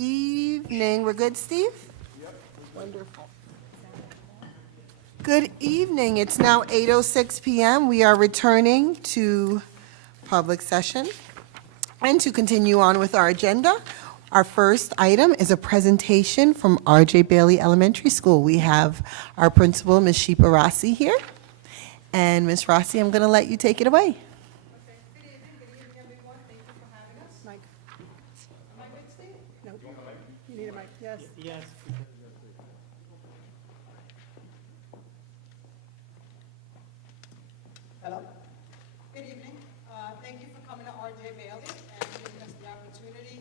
evening. We're good, Steve? Yep. Wonderful. Good evening. It's now 8:06 p.m. We are returning to public session. And to continue on with our agenda, our first item is a presentation from R.J. Bailey Elementary School. We have our principal, Ms. Sheepa Rossi, here. And Ms. Rossi, I'm going to let you take it away. Good evening, everyone. Thank you for having us. Mike. Am I good, Steve? No. You need a mic? Yes. Yes. Hello. Good evening. Thank you for coming to R.J. Bailey and giving us the opportunity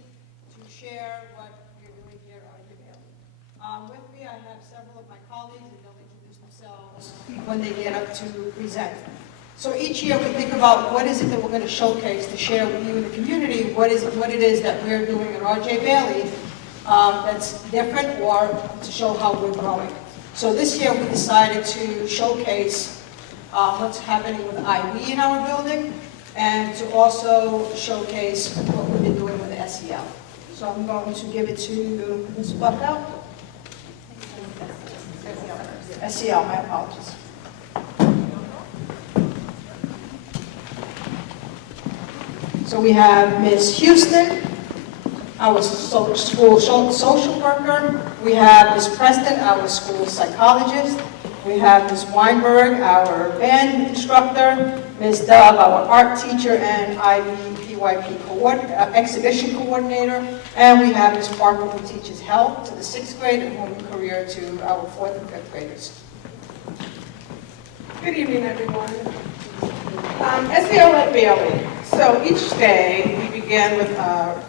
to share what we're doing here at R.J. Bailey. With me, I have several of my colleagues, and they'll introduce themselves when they get up to present. So each year we think about what is it that we're going to showcase to share with you in the community, what it is that we're doing at R.J. Bailey that's different, or to show how we're growing. So this year we decided to showcase what's happening with IB in our building, and to also showcase what we've been doing with SEL. So I'm going to give it to Ms. Buckout. SEL, my apologies. So we have Ms. Houston, our school social worker. We have Ms. Preston, our school psychologist. We have Ms. Weinberg, our band instructor. Ms. Dove, our art teacher and IB/PYP exhibition coordinator. And we have Ms. Parker, who teaches health to the 6th grade and home and career to our 4th and 5th graders. Good evening, everyone. SEL at Bailey. So each day we begin with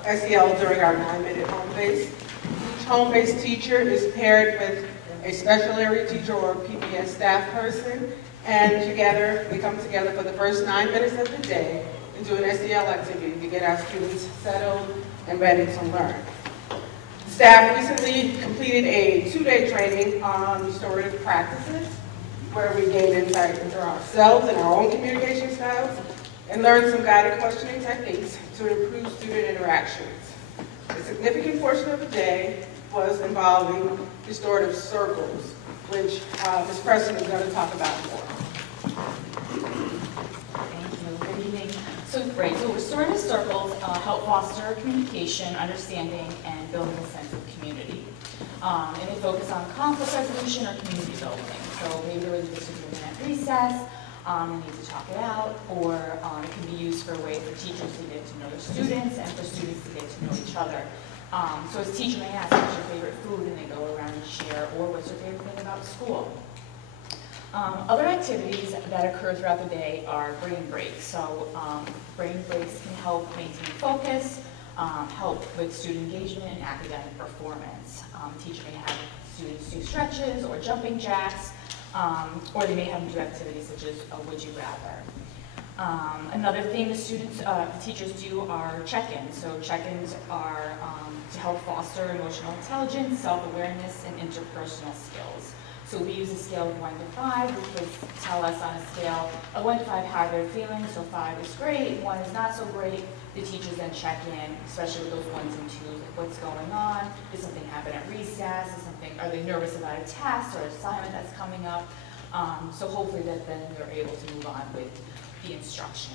SEL during our 9-minute home base. Each home base teacher is paired with a special area teacher or PBS staff person, and together we come together for the first 9 minutes of the day and do an SEL activity to get our students settled and ready to learn. The staff recently completed a 2-day training on restorative practices, where we gain insight into ourselves and our own communication styles, and learn some guided questioning techniques to improve student interactions. A significant portion of the day was involving restorative circles, which Ms. Preston is going to talk about more. Thank you. Good evening. So restorative circles help foster communication, understanding, and building a sense of community. And they focus on conflict resolution or community building. So maybe there was a disagreement at recess, you need to talk it out, or it can be used for a way for teachers to get to know their students and for students to get to know each other. So as teacher may ask, what's your favorite food, and they go around and share, or what's your favorite thing about school? Other activities that occur throughout the day are brain breaks. So brain breaks can help maintain focus, help with student engagement and academic performance. Teacher may have students do stretches or jumping jacks, or they may have them do activities such as Would You Rather. Another thing the teachers do are check-ins. So check-ins are to help foster emotional intelligence, self-awareness, and interpersonal skills. So we use a scale of 1 to 5, which would tell us on a scale of 1 to 5 how they're feeling. So 5 is great, 1 is not so great. The teachers then check in, especially with those 1s and 2s, like what's going on? Did something happen at recess? Are they nervous about a test or assignment that's coming up? So hopefully that then they're able to move on with the instruction.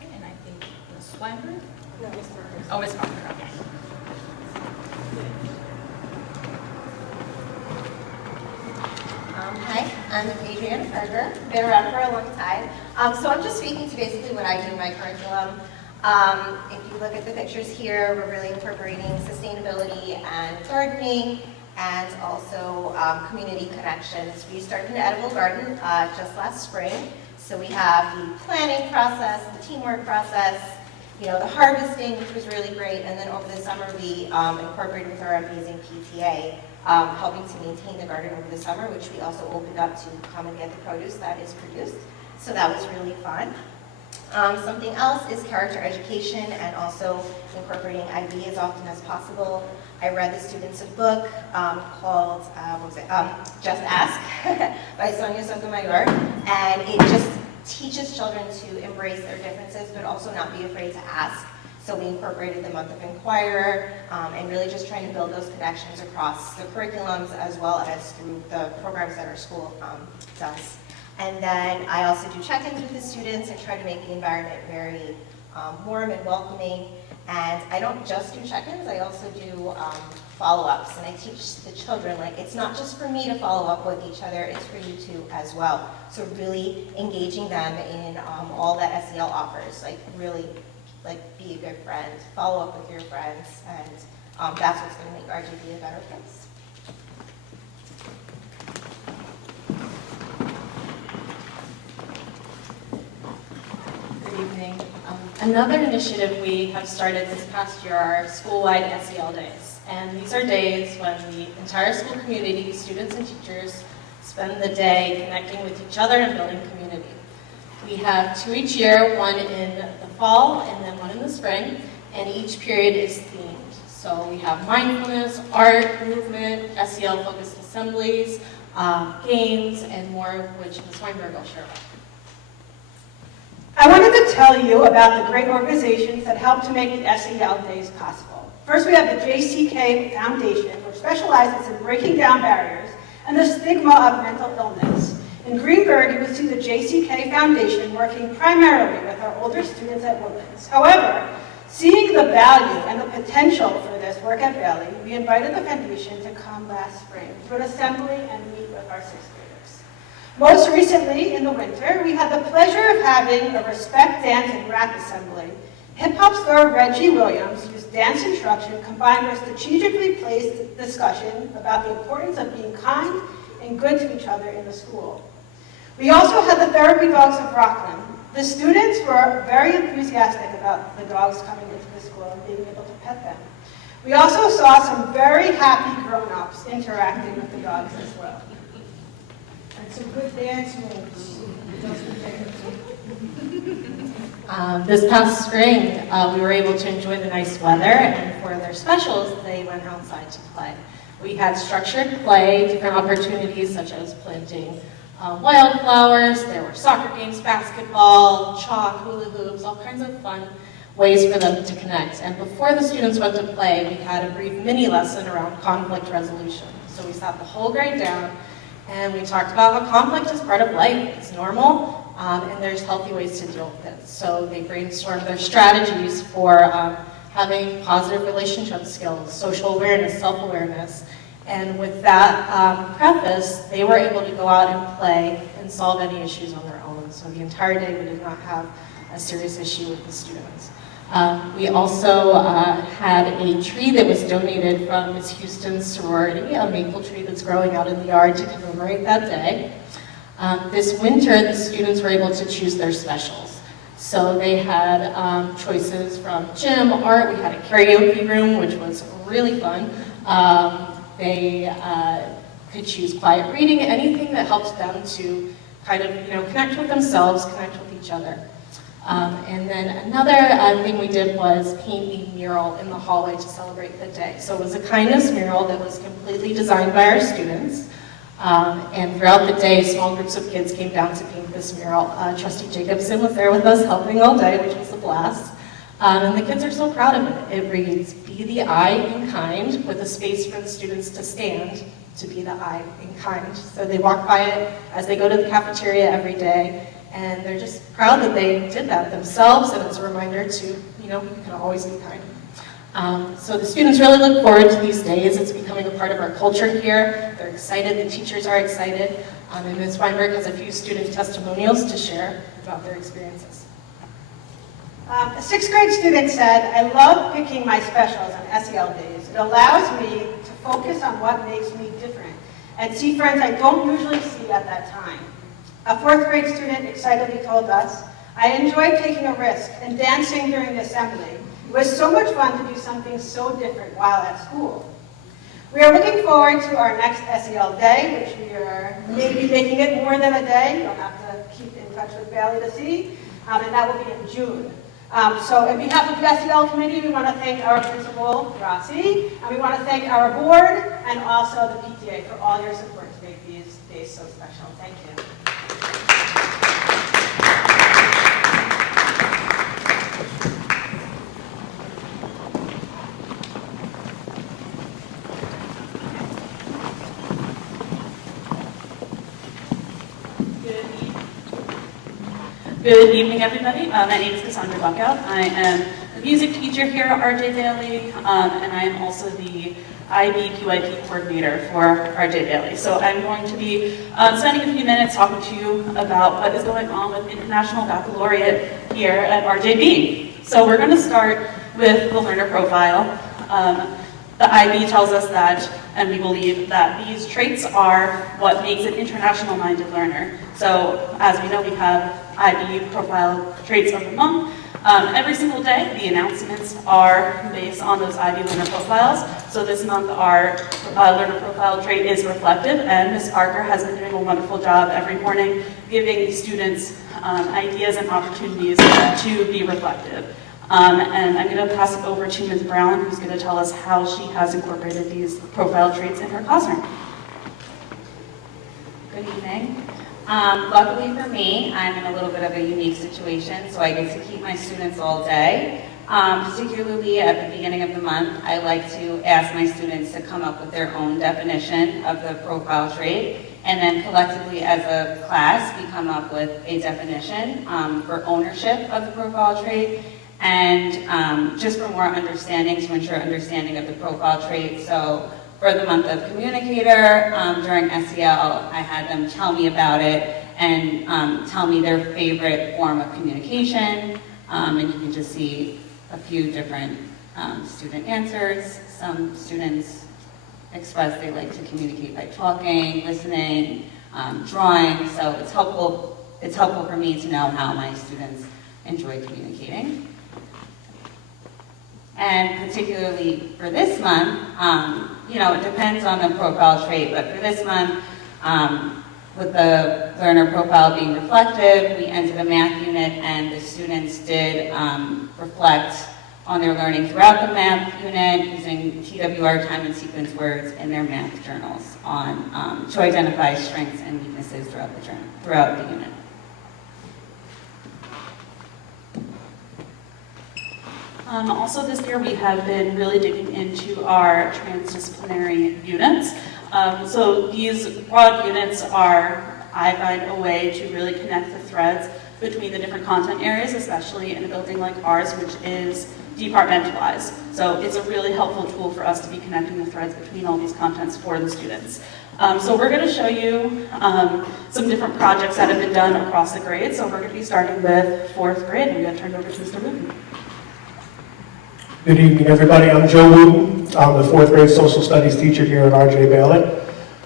And I think Ms. Weinberg? No, Ms. Parker. Oh, Ms. Parker, okay. Hi, I'm Adrienne Berger. Been around for a long time. So I'm just speaking to basically what I do in my curriculum. If you look at the pictures here, we're really incorporating sustainability and gardening, and also community connections. We started an edible garden just last spring. So we have the planning process, the teamwork process, the harvesting, which was really great, and then over the summer we incorporated with our amazing PTA, helping to maintain the garden over the summer, which we also opened up to come and get the produce that is produced. So that was really fun. Something else is character education and also incorporating IB as often as possible. I read the students a book called, Just Ask by Sonia Sotomayor, and it just teaches children to embrace their differences but also not be afraid to ask. So we incorporated the month of Inquirer, and really just trying to build those connections across the curriculums as well as through the programs that our school does. And then I also do check-ins with the students and try to make the environment very warm and welcoming. And I don't just do check-ins, I also do follow-ups. And I teach the children, like, it's not just for me to follow up with each other, it's for you too as well. So really engaging them in all that SEL offers, like really, like, be a good friend, follow up with your friends, and that's what's going to make RGB a better place. Good evening. Another initiative we have started this past year are school-wide SEL days. And these are days when the entire school community, students and teachers, spend the day connecting with each other and building community. We have 2 each year, one in the fall and then one in the spring, and each period is themed. So we have mindfulness, art, movement, SEL-focused assemblies, games, and more, of which Ms. Weinberg will share about. I wanted to tell you about the great organizations that help to make the SEL Days possible. First, we have the JCK Foundation, which specializes in breaking down barriers and the stigma of mental illness. In Greenburgh, you will see the JCK Foundation working primarily with our older students at Woodlands. However, seeing the value and the potential for this work at Bailey, we invited the foundation to come last spring to an assembly and meet with our 6th graders. Most recently, in the winter, we had the pleasure of having a respect dance and rap assembly. Hip-hop star Reggie Williams used dance instruction combined with strategically placed discussion about the importance of being kind and good to each other in the school. We also had the therapy dogs of Rockland. The students were very enthusiastic about the dogs coming into the school and being able to pet them. We also saw some very happy grown-ups interacting with the dogs as well. And some good dance moves. This past spring, we were able to enjoy the nice weather, and for their specials, they went outside to play. We had structured play, different opportunities such as planting wildflowers, there were soccer games, basketball, chalk, hula hoops, all kinds of fun ways for them to connect. And before the students went to play, we had a brief mini lesson around conflict resolution. So we sat the whole grade down and we talked about how conflict is part of life, it's normal, and there's healthy ways to deal with it. So they brainstormed their strategies for having positive relationship skills, social awareness, self-awareness. And with that preface, they were able to go out and play and solve any issues on their own. So the entire day we did not have a serious issue with the students. We also had a tree that was donated from Ms. Houston's sorority, a maple tree that's growing out in the yard to commemorate that day. This winter, the students were able to choose their specials. So they had choices from gym, art, we had a karaoke room, which was really fun. They could choose quiet reading, anything that helped them to kind of, connect with themselves, connect with each other. And then another thing we did was paint a mural in the hallway to celebrate the day. So it was a kindness mural that was completely designed by our students. And throughout the day, small groups of kids came down to paint this mural. Trustee Jacobson was there with us helping all day, which was a blast. And the kids are so proud of it. It reads, "Be the eye in kind," with a space for the students to stand to be the eye in kind. So they walk by it as they go to the cafeteria every day, and they're just proud that they did that themselves, and it's a reminder to, you can always be kind. So the students really look forward to these days. It's becoming a part of our culture here. They're excited, the teachers are excited, and Ms. Weinberg has a few student testimonials to share about their experiences. A 6th grade student said, "I love picking my specials on SEL days. It allows me to focus on what makes me different and see friends I don't usually see at that time." A 4th grade student excitedly told us, "I enjoyed taking a risk and dancing during the assembly. It was so much fun to do something so different while at school." We are looking forward to our next SEL day, which we are maybe making it more than a day. You'll have to keep in touch with Bailey to see, and that will be in June. So on behalf of the SEL committee, we want to thank our principal, Rossi, and we want to thank our board and also the PTA for all your support to make these days so special. Thank you. Good evening, everybody. My name is Cassandra Buckout. I am the music teacher here at RJ Bailey, and I am also the IB PYP coordinator for RJ Bailey. So I'm going to be spending a few minutes talking to you about what is going on with International Baccalaureate here at RJB. So we're going to start with the learner profile. The IB tells us that, and we believe that these traits are what makes an international-minded learner. So as we know, we have IB profile traits of the month. Every single day, the announcements are based on those IB learner profiles. So this month, our learner profile trait is reflective, and Ms. Parker has been doing a wonderful job every morning giving students ideas and opportunities to be reflective. And I'm going to pass it over to Ms. Brown, who's going to tell us how she has incorporated these profile traits in her classroom. Good evening. Luckily for me, I'm in a little bit of a unique situation, so I get to keep my students all day. Particularly at the beginning of the month, I like to ask my students to come up with their own definition of the profile trait, and then collectively as a class, we come up with a definition for ownership of the profile trait, and just for more understanding, to ensure understanding of the profile trait. So for the month of communicator, during SEL, I had them tell me about it and tell me their favorite form of communication. And you can just see a few different student answers. Some students express they like to communicate by talking, listening, drawing. So it's helpful for me to know how my students enjoy communicating. And particularly for this month, it depends on the profile trait, but for this month, with the learner profile being reflective, we entered a math unit and the students did reflect on their learning throughout the math unit using TWR time and sequence words in their math journals to identify strengths and weaknesses throughout the unit. Also this year we have been really digging into our transdisciplinary units. So these broad units are, I find, a way to really connect the threads between the different content areas, especially in a building like ours, which is departmentalized. So it's a really helpful tool for us to be connecting the threads between all these contents for the students. So we're going to show you some different projects that have been done across the grades. So we're going to be starting with 4th grade. I'm going to turn it over to Mr. Wooten. Good evening, everybody. I'm Joe Wooten. I'm the 4th grade social studies teacher here at RJ Bailey.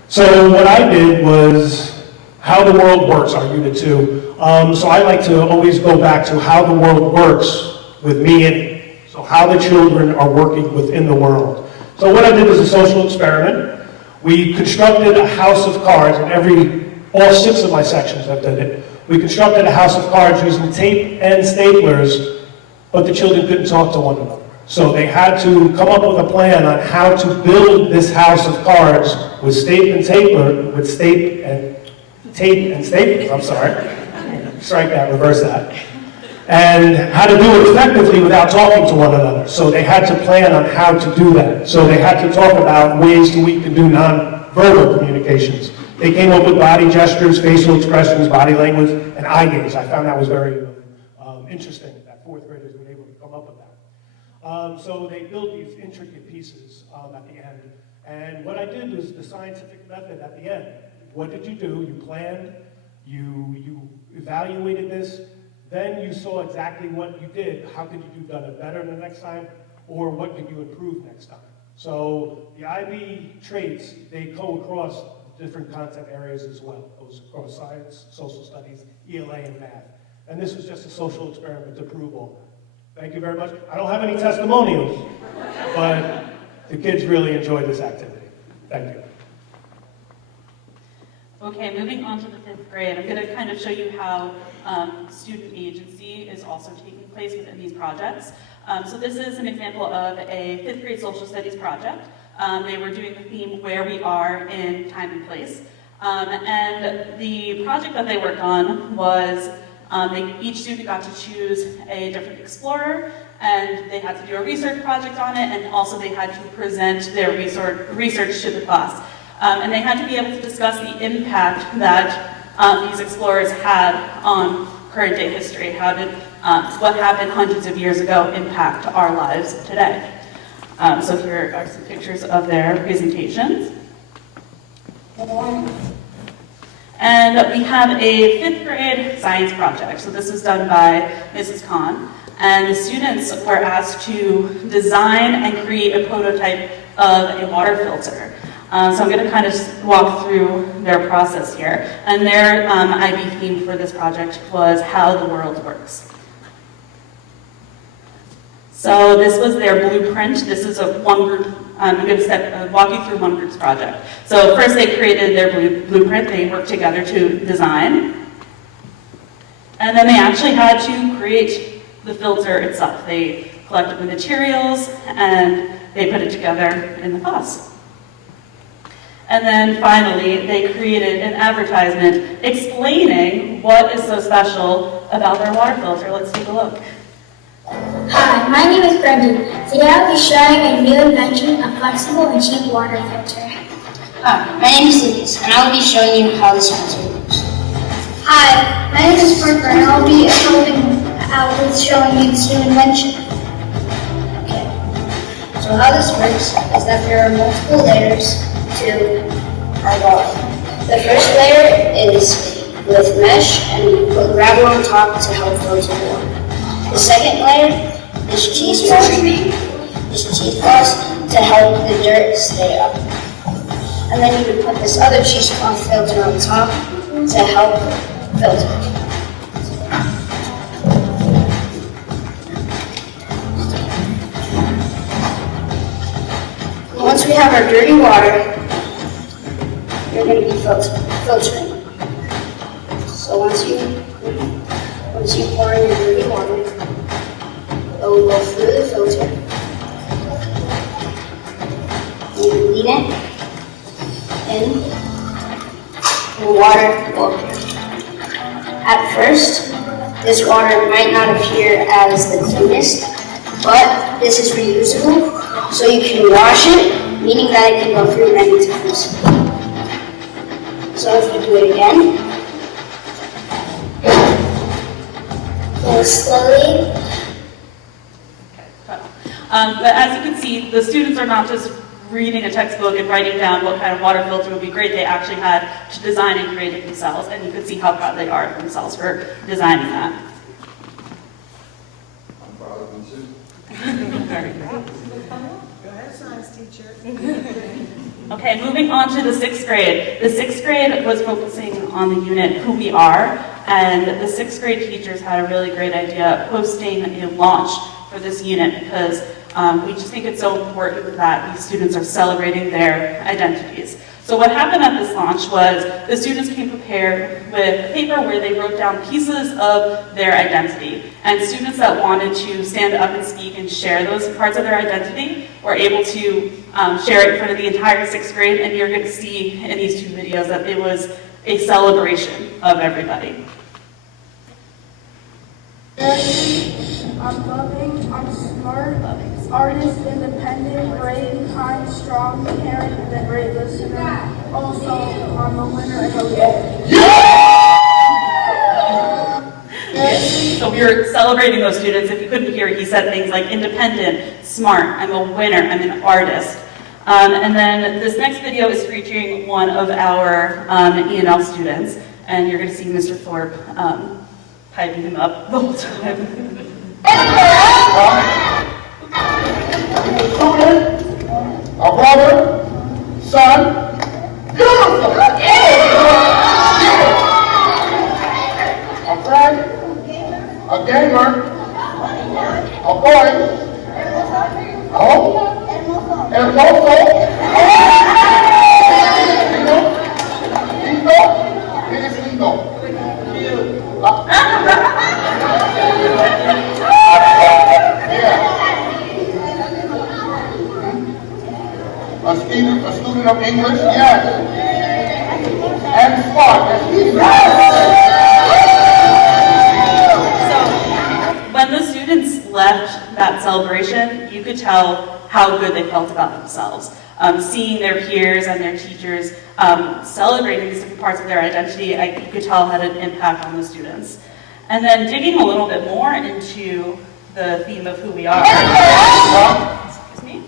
So what I did was how the world works, our unit 2. So I like to always go back to how the world works with me in it. So how the children are working within the world. So what I did was a social experiment. We constructed a house of cards, and all 6 of my sections have done it. We constructed a house of cards using tape and staplers, but the children couldn't talk to one another. So they had to come up with a plan on how to build this house of cards with tape and staplers, I'm sorry. Strike that, reverse that. And how to do it effectively without talking to one another. So they had to plan on how to do that. So they had to talk about ways we can do non-verbal communications. They came up with body gestures, facial expressions, body language, and eye gaze. I found that was very interesting that 4th graders were able to come up with that. So they built these intricate pieces at the end. And what I did was the scientific method at the end. What did you do? You planned, you evaluated this, then you saw exactly what you did. How could you do done it better the next time? Or what could you improve next time? So the IB traits, they go across different content areas as well. Goes across science, social studies, ELA, and math. And this was just a social experiment to prove all. Thank you very much. I don't have any testimonials, but the kids really enjoyed this activity. Thank you. Okay, moving on to the 5th grade, I'm going to kind of show you how student agency is also taking place within these projects. So this is an example of a 5th grade social studies project. They were doing the theme where we are in time and place. And the project that they worked on was each student got to choose a different explorer, and they had to do a research project on it, and also they had to present their research to the class. And they had to be able to discuss the impact that these explorers had on current day history. How did what happened hundreds of years ago impact our lives today? So here are some pictures of their presentations. And we have a 5th grade science project. So this was done by Mrs. Kahn. And the students were asked to design and create a prototype of a water filter. So I'm going to kind of walk through their process here. And their IB theme for this project was how the world works. So this was their blueprint. This is a one group. I'm going to walk you through one group's project. So first they created their blueprint. They worked together to design. And then they actually had to create the filter itself. They collected the materials and they put it together in the class. And then finally, they created an advertisement explaining what is so special about their water filter. Let's take a look. Hi, my name is Brendan. Today I'll be sharing a new invention, a flexible and cheap water filter. Hi, my name is Lucas, and I will be showing you how this filter works. Hi, my name is Parker, and I'll be helping out with showing you this new invention. Okay, so how this works is that there are multiple layers to our water. The first layer is with mesh, and we put gravel on top to help filter the water. The second layer is cheesecloth. This cheesecloth to help the dirt stay up. And then you would put this other cheesecloth filter on top to help filter. Once we have our dirty water, you're going to be filtering. So once you pour in your dirty water, it will go through the filter. You lead it in, and water will appear. At first, this water might not appear as the cleanest, but this is reusable, so you can wash it, meaning that it can go through many times. So if you do it again, go slowly. But as you can see, the students are not just reading a textbook and writing down what kind of water filter would be great. They actually had to design and create it themselves, and you can see how proud they are of themselves for designing that. I'm proud of them too. Very proud. Go ahead, science teacher. Okay, moving on to the 6th grade. The 6th grade was focusing on the unit Who We Are, and the 6th grade teachers had a really great idea hosting a launch for this unit because we just think it's so important that these students are celebrating their identities. So what happened at this launch was the students came prepared with a paper where they wrote down pieces of their identity. And students that wanted to stand up and speak and share those parts of their identity were able to share it in front of the entire 6th grade. And you're going to see in these 2 videos that it was a celebration of everybody. I'm loving, I'm smart, artist, independent, brave, kind, strong, caring, and a great listener. Also, I'm a winner and a leader. So we were celebrating those students. If you couldn't hear, he said things like independent, smart, I'm a winner, I'm an artist. And then this next video is featuring one of our E&L students, and you're going to see Mr. Thorpe piping him up the whole time. A brother, son, beautiful. A friend, a gamer, a boy, and also, it is legal. A student of English, yes. And smart, So when the students left that celebration, you could tell how good they felt about themselves. Seeing their peers and their teachers celebrating these different parts of their identity, you could tell had an impact on the students. And then digging a little bit more into the theme of who we are. Excuse me.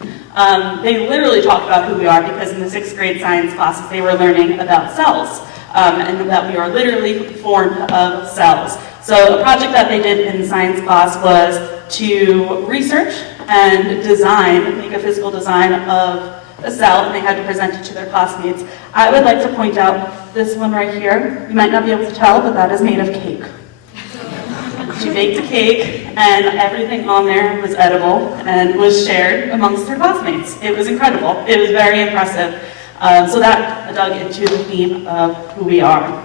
They literally talk about who we are because in the 6th grade science classes they were learning about cells and that we are literally formed of cells. So a project that they did in science class was to research and design, make a physical design of a cell, and they had to present it to their classmates. I would like to point out this one right here. You might not be able to tell, but that is made of cake. She baked a cake, and everything on there was edible and was shared amongst her classmates. It was incredible. It was very impressive. So that dug into the theme of who we are.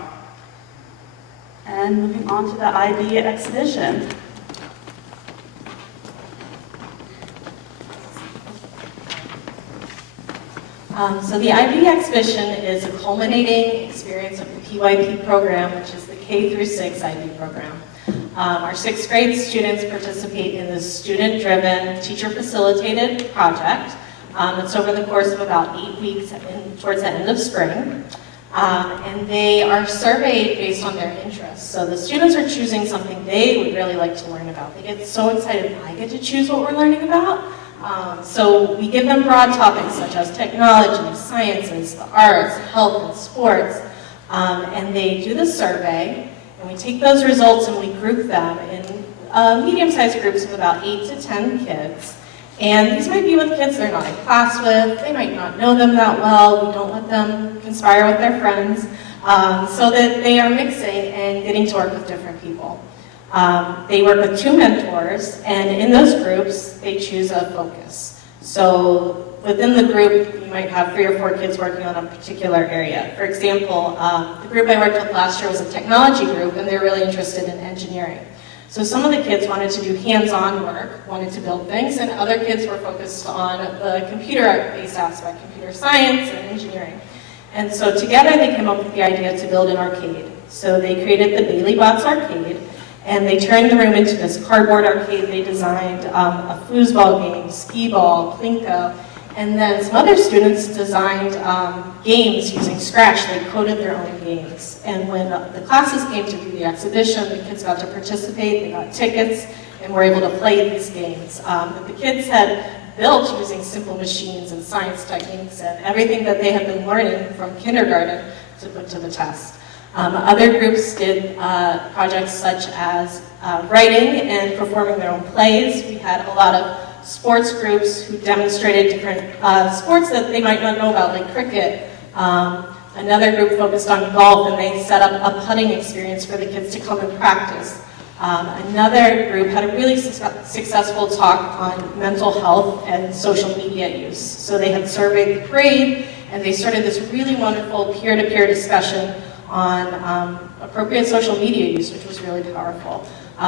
And moving on to the IB exhibition. So the IB exhibition is a culminating experience of the PYP program, which is the K through 6 IB program. Our 6th grade students participate in this student-driven, teacher-facilitated project. It's over the course of about 8 weeks towards the end of spring. And they are surveyed based on their interests. So the students are choosing something they would really like to learn about. They get so excited, I get to choose what we're learning about. So we give them broad topics such as technology, sciences, the arts, health, and sports. And they do the survey, and we take those results and we group them in medium-sized groups of about 8 to 10 kids. And these might be with kids they're not in class with, they might not know them that well, we don't let them conspire with their friends, so that they are mixing and getting to work with different people. They work with 2 mentors, and in those groups, they choose a focus. So within the group, you might have 3 or 4 kids working on a particular area. For example, the group I worked with last year was a technology group, and they're really interested in engineering. So some of the kids wanted to do hands-on work, wanted to build things, and other kids were focused on the computer-based aspect, computer science and engineering. And so together they came up with the idea to build an arcade. So they created the Bailey Bots arcade, and they turned the room into this cardboard arcade. They designed a foosball game, skee-ball, plinko, and then some other students designed games using Scratch. They coded their own games. And when the classes came to do the exhibition, the kids got to participate, they got tickets, and were able to play these games that the kids had built using simple machines and science techniques and everything that they had been learning from kindergarten to put to the test. Other groups did projects such as writing and performing their own plays. We had a lot of sports groups who demonstrated different sports that they might not know about, like cricket. Another group focused on golf, and they set up a putting experience for the kids to come and practice. Another group had a really successful talk on mental health and social media use. So they had surveyed the grade, and they started this really wonderful peer-to-peer discussion on appropriate social media use, which was really powerful.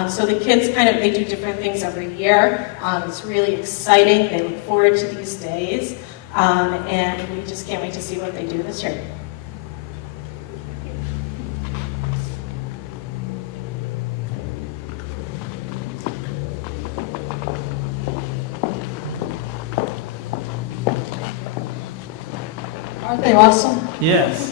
So the kids they do different things every year. It's really exciting. They look forward to these days. And we just can't wait to see what they do this year. Aren't they awesome? Yes.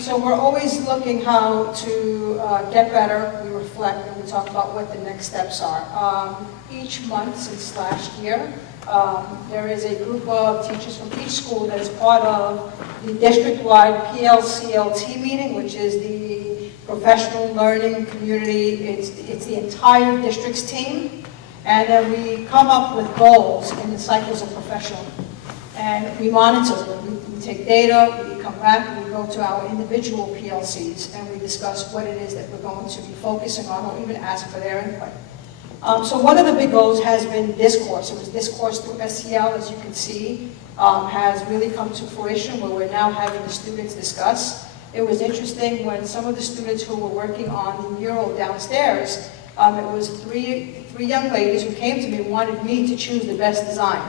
So we're always looking how to get better. We reflect and we talk about what the next steps are. Each month since last year, there is a group of teachers from each school that is part of the district-wide PLCLT meeting, which is the professional learning community. It's the entire district's team. And then we come up with goals in the cycles of professional. And we monitor them. We take data, we come back, and we go to our individual PLCs, and we discuss what it is that we're going to be focusing on, or even ask for their input. So one of the big goals has been discourse. It was discourse through SEL, as you can see, has really come to fruition, where we're now having the students discuss. It was interesting when some of the students who were working on the mural downstairs, it was three young ladies who came to me and wanted me to choose the best design.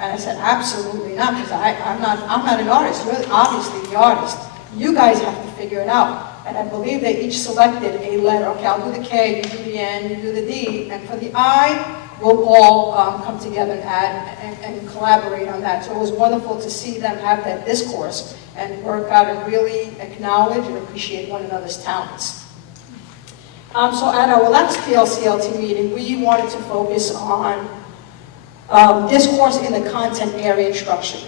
And I said, absolutely not, because I'm not an artist. You're obviously the artist. You guys have to figure it out. And I believe they each selected a letter. Okay, I'll do the K, you do the N, you do the D. And for the I, we'll all come together and add and collaborate on that. So it was wonderful to see them have that discourse and work out and really acknowledge and appreciate one another's talents. So at our last PLCLT meeting, we wanted to focus on discourse in the content area instruction.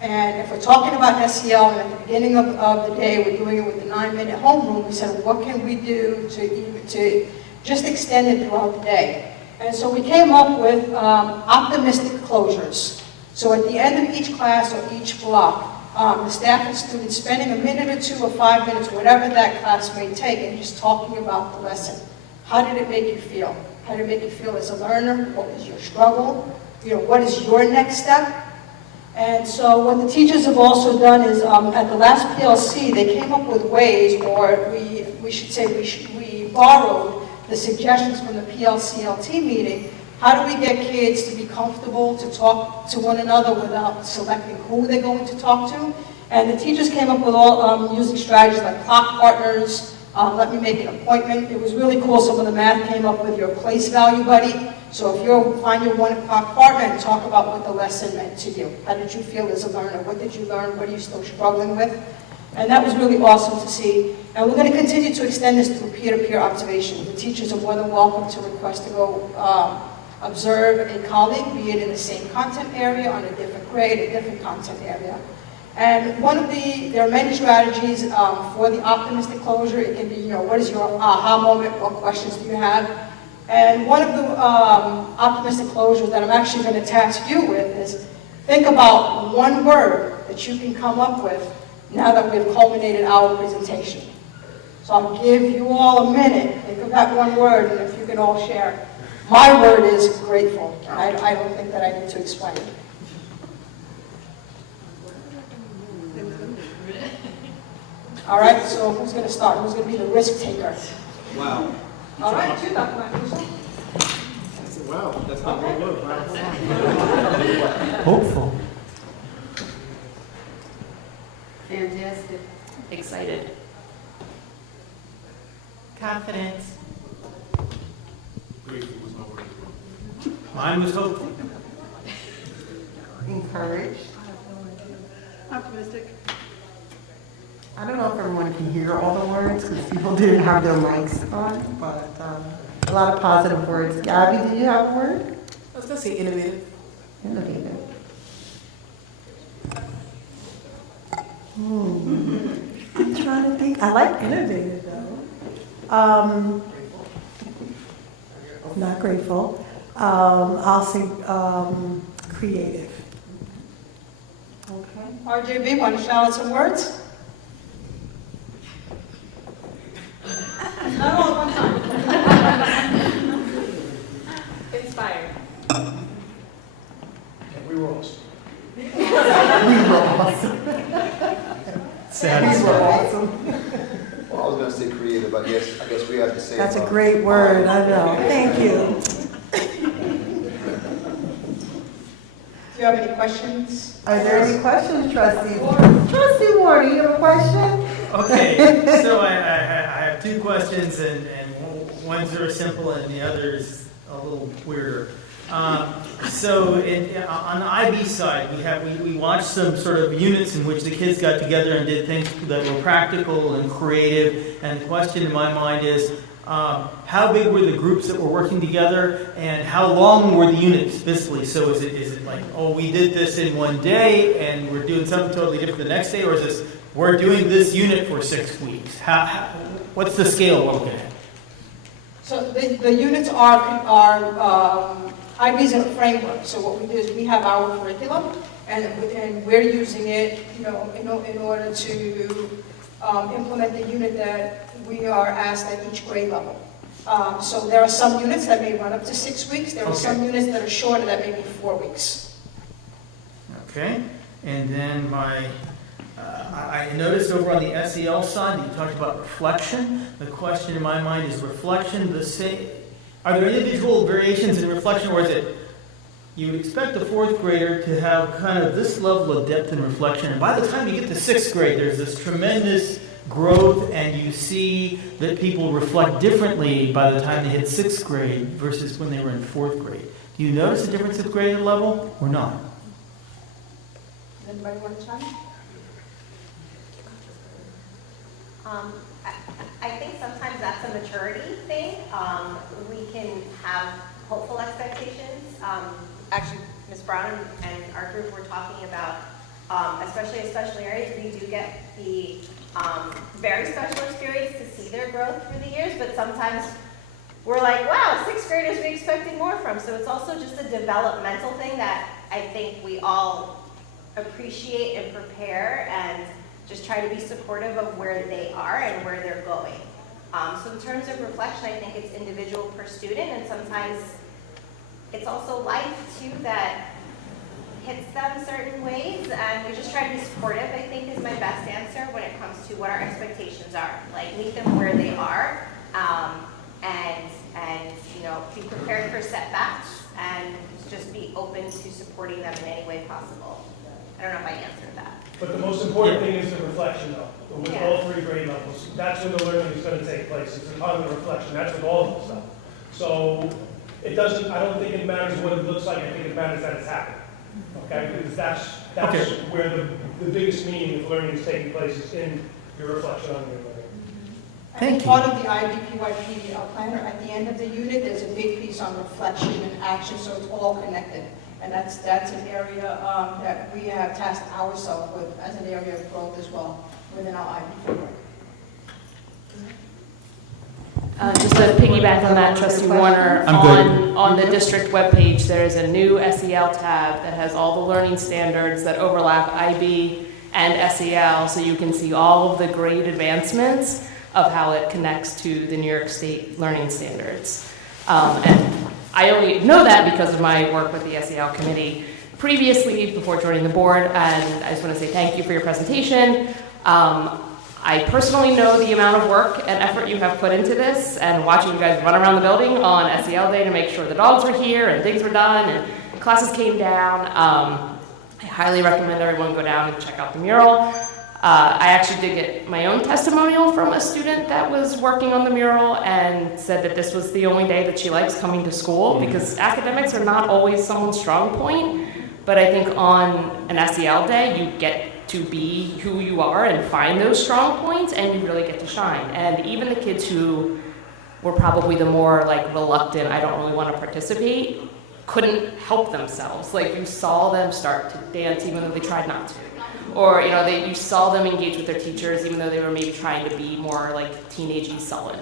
And if we're talking about SEL, and at the beginning of the day, we're doing it with the 9-minute homeroom, we said, what can we do to just extend it throughout the day? And so we came up with optimistic closures. So at the end of each class or each block, the staff and students spending a minute or 2 or 5 minutes, whatever that class may take, and just talking about the lesson. How did it make you feel? How did it make you feel as a learner? What was your struggle? What is your next step? And so what the teachers have also done is, at the last PLC, they came up with ways, or we should say we borrowed the suggestions from the PLCLT meeting. How do we get kids to be comfortable to talk to one another without selecting who they're going to talk to? And the teachers came up with all using strategies like clock partners, let me make an appointment. It was really cool. Some of the math came up with your place value buddy. So if you find your 1 o'clock partner and talk about what the lesson meant to you. How did you feel as a learner? What did you learn? What are you still struggling with? And that was really awesome to see. And we're going to continue to extend this through peer-to-peer observation. The teachers are more than welcome to request to go observe a colleague, be it in the same content area, on a different grade, a different content area. And there are many strategies for the optimistic closure. It can be, what is your aha moment? What questions do you have? And one of the optimistic closures that I'm actually going to task you with is think about one word that you can come up with now that we've culminated our presentation. So I'll give you all a minute. Think of that one word, and if you can all share. My word is grateful. I don't think that I need to explain it. All right, so who's going to start? Who's going to be the risk taker? Wow. All right, you got my Wow, that's not very good. Hopeful. Fantastic. Excited. Confidence. Mine was hopeful. Encouraged. Optimistic. I don't know if everyone can hear all the words because people didn't have their mics on, but a lot of positive words. Gabby, did you have a word? I was going to say innovative. Innovative. I'm trying to think. I like innovative though. Not grateful. I'll say creative. Okay. RJB, want to shout out some words? Not all at one time. Inspired. We were awesome. We were awesome. Sad. We were awesome. Well, I was going to say creative. I guess we have to say. That's a great word. I know. Thank you. Do you have any questions? Are there any questions, Trustee Ward? Trustee Ward, you have a question? Okay, so I have 2 questions, and one's very simple and the other is a little weirder. So on the IB side, we watched some sort of units in which the kids got together and did things that were practical and creative. And the question in my mind is, how big were the groups that were working together, and how long were the units physically? So is it like, oh, we did this in one day and we're doing something totally different the next day, or is this we're doing this unit for 6 weeks? What's the scale we're looking at? So the units are IB's in a framework. So what we do is we have our curriculum, and we're using it, in order to implement the unit that we are asked at each grade level. So there are some units that may run up to 6 weeks. There are some units that are shorter, that may be 4 weeks. Okay, and then I noticed over on the SEL side, you talked about reflection. The question in my mind is reflection the same? Are there individual variations in reflection, or is it you would expect a 4th grader to have kind of this level of depth in reflection, and by the time you get to 6th grade, there's this tremendous growth and you see that people reflect differently by the time they hit 6th grade versus when they were in 4th grade? Do you notice a difference at grade level or not? Does anybody want to chime in? I think sometimes that's a maturity thing. We can have hopeful expectations. Actually, Ms. Brown and our group were talking about, especially in special areas, we do get the very special experience to see their growth through the years, but sometimes we're like, wow, 6th graders we expected more from. So it's also just a developmental thing that I think we all appreciate and prepare and just try to be supportive of where they are and where they're going. So in terms of reflection, I think it's individual per student, and sometimes it's also life too that hits them certain ways, and we just try to be supportive, I think, is my best answer when it comes to what our expectations are. Like, meet them where they are, and you know, be prepared for setbacks, and just be open to supporting them in any way possible. I don't know if I answered that. But the most important thing is the reflection, though, with all 3 grade levels. That's when the learning is going to take place. It's a time of reflection. That's with all of the stuff. So it doesn't, I don't think it matters what it looks like. I think it matters that it's happening. Okay? Because that's Okay. where the biggest meaning of learning is taking place, is in your reflection on your learning. And part of the IBPYP planner, at the end of the unit, there's a big piece on reflection and action, so it's all connected. And that's an area that we have tasked ourselves with as an area of growth as well within our IB framework. Just to piggyback on that, Trustee Warner, on the district webpage, there's a new SEL tab that has all the learning standards that overlap IB and SEL, so you can see all of the grade advancements of how it connects to the New York State learning standards. And I only know that because of my work with the SEL committee previously before joining the board, and I just want to say thank you for your presentation. I personally know the amount of work and effort you have put into this, and watching you guys run around the building on SEL Day to make sure the dogs were here and things were done and classes came down. I highly recommend everyone go down and check out the mural. I actually did get my own testimonial from a student that was working on the mural and said that this was the only day that she likes coming to school, because academics are not always someone's strong point, but I think on an SEL day you get to be who you are and find those strong points, and you really get to shine. And even the kids who were probably the more like reluctant, I don't really want to participate, couldn't help themselves. Like, you saw them start to dance even though they tried not to. Or, you know, you saw them engage with their teachers even though they were maybe trying to be more like teenagey sullen.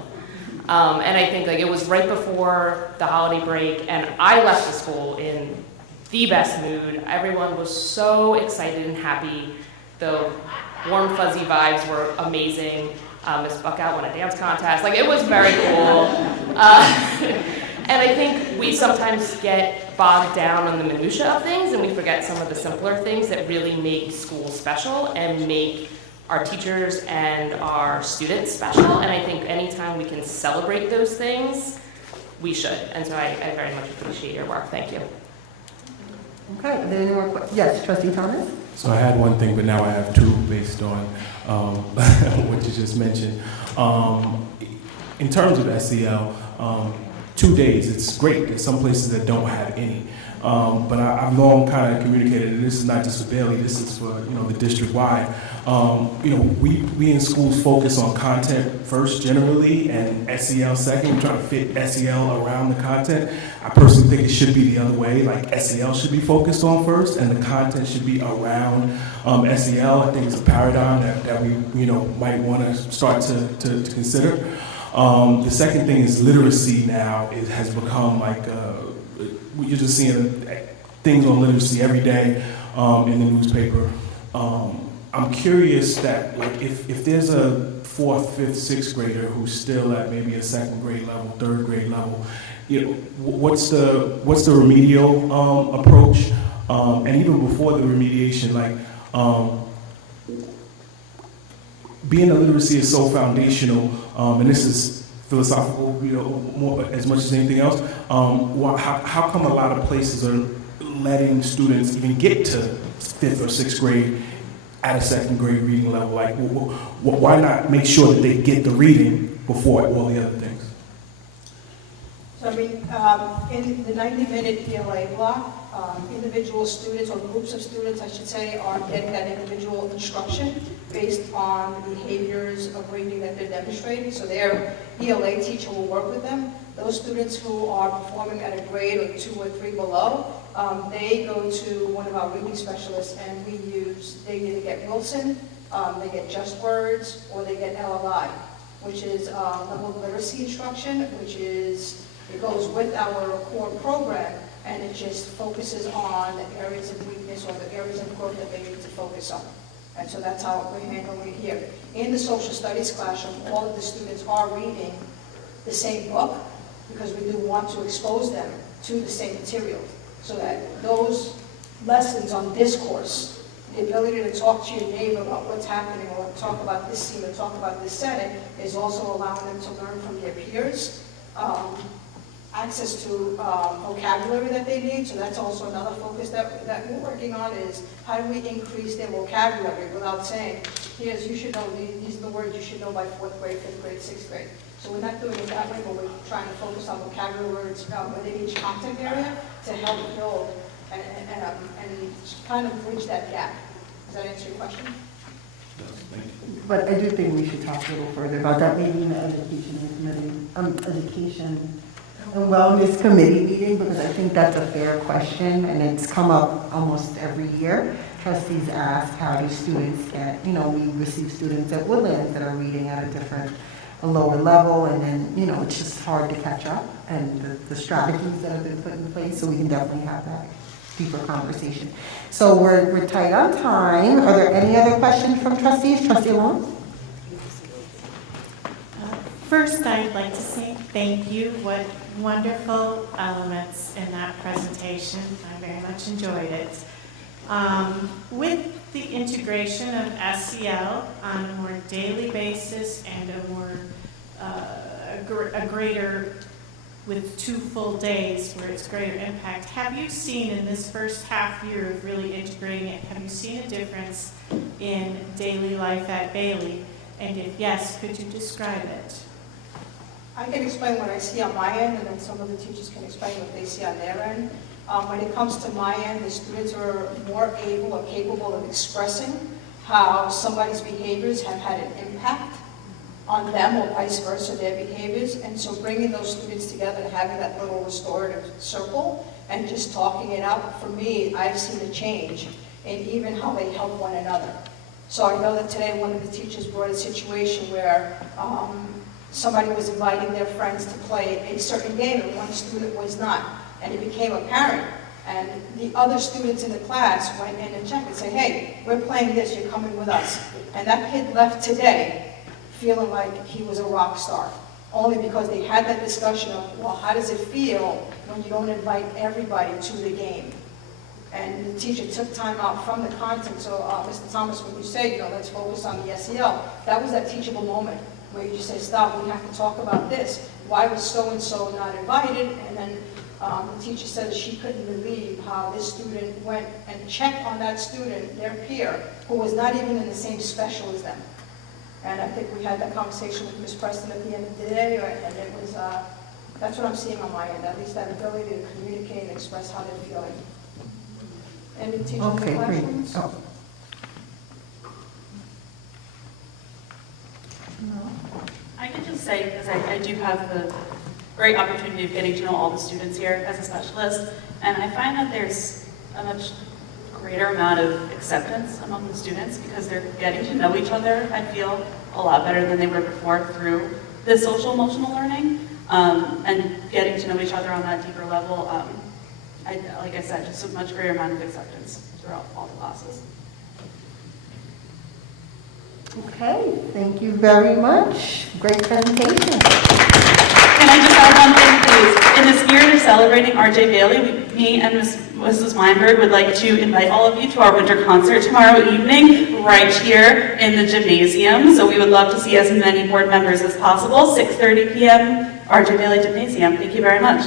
And I think like it was right before the holiday break, and I left the school in the best mood. Everyone was so excited and happy. The warm, fuzzy vibes were amazing. Miss Buckout won a dance contest. Like, it was very cool. And I think we sometimes get bogged down on the minutia of things, and we forget some of the simpler things that really make school special and make our teachers and our students special. And I think anytime we can celebrate those things, we should. And so I very much appreciate your work. Thank you. Okay, are there any more questions? Yes, Trustee Thomas? So I had one thing, but now I have 2 based on what you just mentioned. In terms of SEL, 2 days, it's great. There's some places that don't have any. But I've long kind of communicated, and this is not just for Bailey, this is for, you know, the district-wide. You know, we in schools focus on content first generally, and SEL second. We try to fit SEL around the content. I personally think it should be the other way, like SEL should be focused on first, and the content should be around SEL. I think it's a paradigm that we, you know, might want to start to consider. The second thing is literacy now. It has become like, you're just seeing things on literacy every day in the newspaper. I'm curious that, like, if there's a 4th, 5th, 6th grader who's still at maybe a 2nd grade level, 3rd grade level, you know, what's the remedial approach? And even before the remediation, like, being a literacy is so foundational, and this is philosophical, you know, more as much as anything else. How come a lot of places are letting students even get to 5th or 6th grade at a second grade reading level? Like, why not make sure that they get the reading before all the other things? So, I mean, in the 90-minute ELA block, individual students or groups of students, I should say, are getting that individual instruction based on the behaviors of reading that they're demonstrating. So their ELA teacher will work with them. Those students who are performing at a grade or 2 or 3 below, they go to one of our reading specialists, and they either get Wilson, they get Just Words, or they get LLI, which is level of literacy instruction, which is, it goes with our core program, and it just focuses on the areas of weakness or the areas of growth that they need to focus on. And so that's how we're handling it here. In the social studies classroom, all of the students are reading the same book, because we do want to expose them to the same materials, so that those lessons on discourse, the ability to talk to your neighbor about what's happening, or talk about this scene, or talk about this setting, is also allowing them to learn from their peers, access to vocabulary that they need. So that's also another focus that we're working on, is how do we increase their vocabulary without saying, here's, you should know, these are the words you should know by 4th grade, 5th grade, 6th grade. So we're not doing it that way, but we're trying to focus on vocabulary words within each content area to help build and kind of bridge that gap. Does that answer your question? But I do think we should talk a little further about that, maybe in the education and wellness committee meeting, because I think that's a fair question, and it's come up almost every year. Trustees ask, how do students get, we receive students at Woodlands that are reading at a lower level, and then, it's just hard to catch up, and the strategies that have been put in place, so we can definitely have that deeper conversation. So we're tight on time. Are there any other questions from trustees? Trustee Long? First, I'd like to say thank you. What wonderful elements in that presentation. I very much enjoyed it. With the integration of SEL on a more daily basis and a greater, with 2 full days where it's greater impact, have you seen in this first half year of really integrating it, have you seen a difference in daily life at Bailey? And if yes, could you describe it? I can explain what I see on my end, and then some of the teachers can explain what they see on their end. When it comes to my end, the students are more able or capable of expressing how somebody's behaviors have had an impact on them, or vice versa, their behaviors. And so bringing those students together and having that little restorative circle and just talking it out, for me, I've seen a change in even how they help one another. So I know that today one of the teachers brought a situation where somebody was inviting their friends to play a certain game, and one student was not. And it became apparent. And the other students in the class went in and checked and said, hey, we're playing this, you're coming with us. And that kid left today feeling like he was a rock star, only because they had that discussion of, well, how does it feel when you don't invite everybody to the game? And the teacher took time out from the content. So, Mr. Thomas, when you say, let's focus on the SEL, that was that teachable moment where you just say, stop, we have to talk about this. Why was so-and-so not invited? And then the teacher said that she couldn't believe how this student went and checked on that student, their peer, who was not even in the same special as them. And I think we had that conversation with Ms. Preston at the end of the day, and it was, that's what I'm seeing on my end, at least that ability to communicate and express how they're feeling. Any teachers questions? Oh. I can just say, because I do have the great opportunity of getting to know all the students here as a specialist, and I find that there's a much greater amount of acceptance among the students because they're getting to know each other, I feel, a lot better than they were before through the social emotional learning, and getting to know each other on that deeper level. Like I said, just a much greater amount of acceptance throughout all the classes. Okay, thank you very much. Great presentation. Can I just add one thing, please? In the spirit of celebrating R.J. Bailey, me and Mrs. Weinberg would like to invite all of you to our winter concert tomorrow evening, right here in the gymnasium. So we would love to see as many board members as possible. 6:30 p.m., R.J. Bailey Gymnasium. Thank you very much.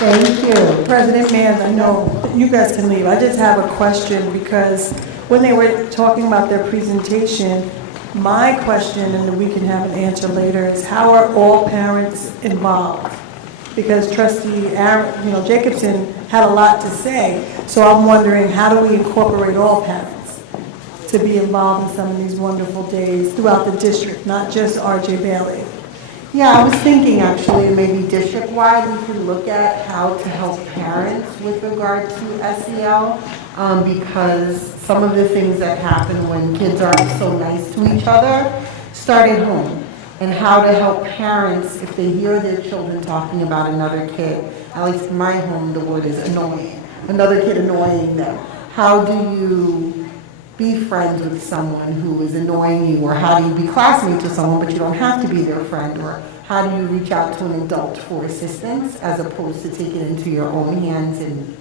Thank you. President Mans, I know you guys can leave. I just have a question because when they were talking about their presentation, my question, and we can have an answer later, is how are all parents involved? Because Trustee Aaron, Jacobson had a lot to say, so I'm wondering how do we incorporate all parents to be involved in some of these wonderful days throughout the district, not just R.J. Bailey? Yeah, I was thinking actually maybe district-wide, we could look at how to help parents with regard to SEL, because some of the things that happen when kids aren't so nice to each other start at home. And how to help parents if they hear their children talking about another kid. At least in my home, the word is annoying. Another kid annoying them. How do you be friends with someone who is annoying you, or how do you be classmates with someone but you don't have to be their friend, or how do you reach out to an adult for assistance as opposed to take it into your own hands and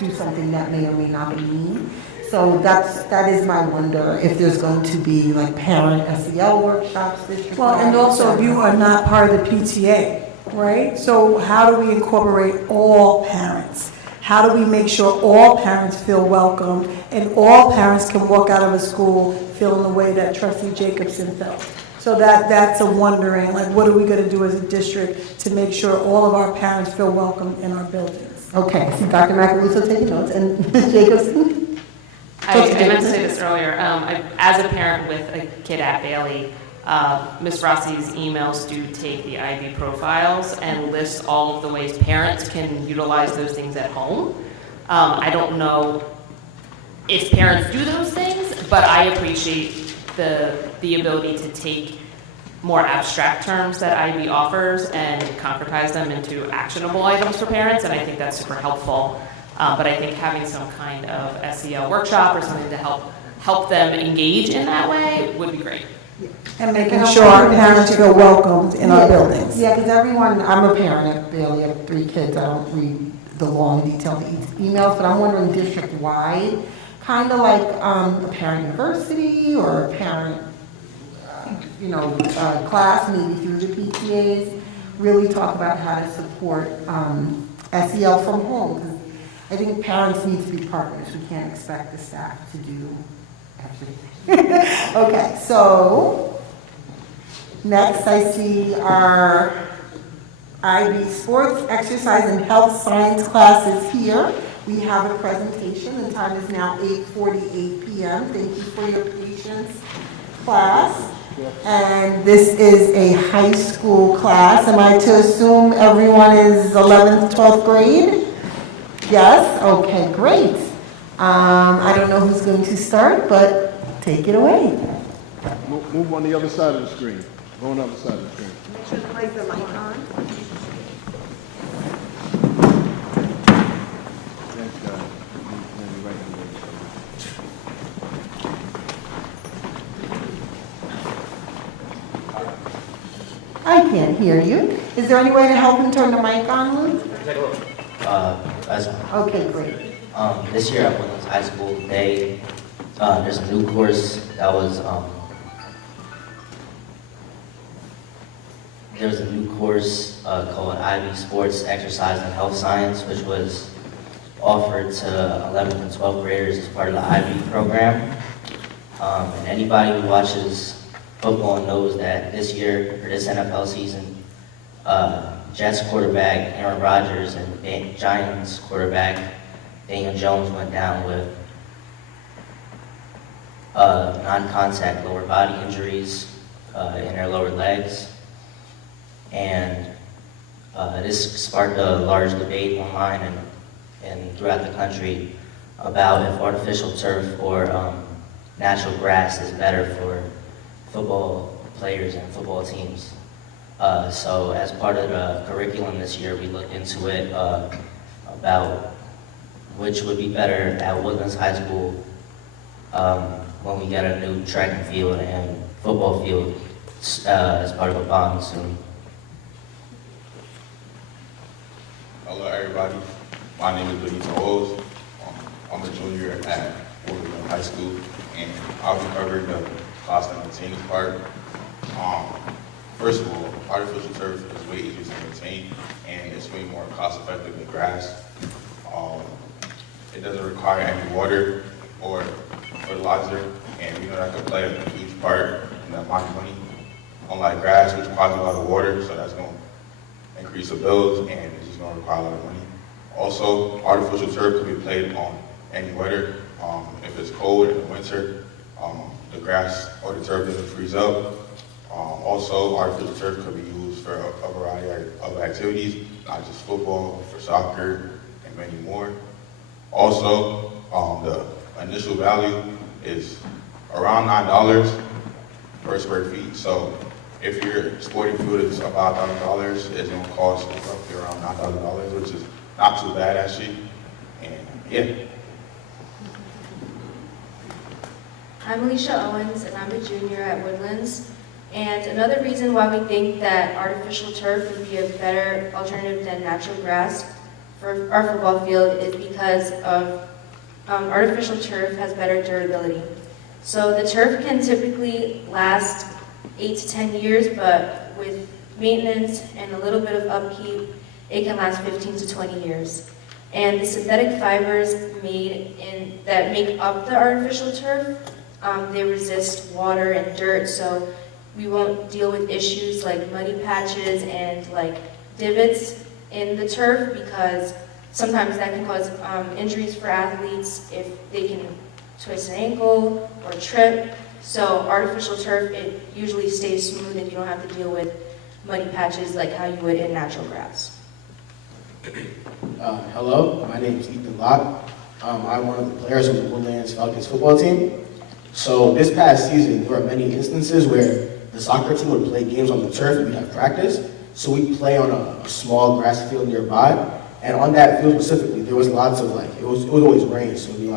do something that may or may not be mean. So that is my wonder, if there's going to be like parent SEL workshops. Well, and also if you are not part of the PTA, right? So how do we incorporate all parents? How do we make sure all parents feel welcome and all parents can walk out of a school feeling the way that Trustee Jacobson felt? So that's a wondering, like what are we going to do as a district to make sure all of our parents feel welcome in our buildings? Okay, so Dr. Macaruso taking notes, and Ms. Jacobson? I meant to say this earlier. As a parent with a kid at Bailey, Ms. Rossi's emails do take the IB profiles and list all of the ways parents can utilize those things at home. I don't know if parents do those things, but I appreciate the ability to take more abstract terms that IB offers and concretize them into actionable items for parents, and I think that's super helpful. But I think having some kind of SEL workshop or something to help them engage in that way would be great. And making sure our parents feel welcomed in our buildings. Yeah, because I'm a parent at Bailey, I have 3 kids, I don't read the long detailed emails, but I'm wondering district-wide, kind of like a parent university or a parent, class, maybe through the PTAs, really talk about how to support SEL from home. I think parents need to be partners. We can't expect the staff to do everything. Okay, so next I see our IB sports, exercise, and health science classes here. We have a presentation. The time is now 8:48 p.m. Thank you for your patience, class. And this is a high school class. Am I to assume everyone is 11th, 12th grade? Yes? Okay, great. I don't know who's going to start, but take it away. Move on the other side of the screen. Go on the other side of the screen. Make sure to place the mic on. Thanks, guys. I can't hear you. Is there any way to help him turn the mic on, Luke? Okay, great. This year at Woodlands High School, there's a new course that was, there's a new course called IB Sports, Exercise, and Health Science, which was offered to 11th and 12th graders as part of the IB program. And anybody who watches football knows that this year, for this NFL season, Jets quarterback Aaron Rodgers and Giants quarterback Daniel Jones went down with non-contact lower body injuries in their lower legs. And this sparked a large debate online and throughout the country about if artificial turf or natural grass is better for football players and football teams. So as part of the curriculum this year, we looked into it about which would be better at Woodlands High School when we get a new track and field and football field as part of a bond soon. Hello everybody, my name is Benito Oz. I'm a junior at Woodlands High School, and I'll be covering the class 17 part. First of all, artificial turf is way easier to maintain, and it's way more cost effective than grass. It doesn't require any water or fertilizer, and you know that could play a huge part in the amount of money. Unlike grass, which requires a lot of water, so that's going to increase the bills, and it's just going to require a lot of money. Also, artificial turf can be played on any weather. If it's cold in the winter, the grass or the turf doesn't freeze up. Also, artificial turf could be used for a variety of activities, not just football, for soccer, and many more. Also, the initial value is around $9 per square feet. So if your sporting field is about $1,000, it's going to cost roughly around $9,000, which is not too bad actually. And yeah. I'm Alicia Owens, and I'm a junior at Woodlands. And another reason why we think that artificial turf would be a better alternative than natural grass for our football field is because of artificial turf has better durability. So the turf can typically last 8 to 10 years, but with maintenance and a little bit of upkeep, it can last 15 to 20 years. And the synthetic fibers that make up the artificial turf, they resist water and dirt, so we won't deal with issues like muddy patches and like divots in the turf, because sometimes that can cause injuries for athletes if they can twist an ankle or trip. So artificial turf, it usually stays smooth and you don't have to deal with muddy patches like how you would in natural grass. Hello, my name is Ethan Locke. I'm one of the players of the Woodlands Falcons football team. So this past season, there were many instances where the soccer team would play games on the turf and we'd have practice. So we'd play on a small grass field nearby. And on that field specifically, there was lots of it would always rain. So it'd be a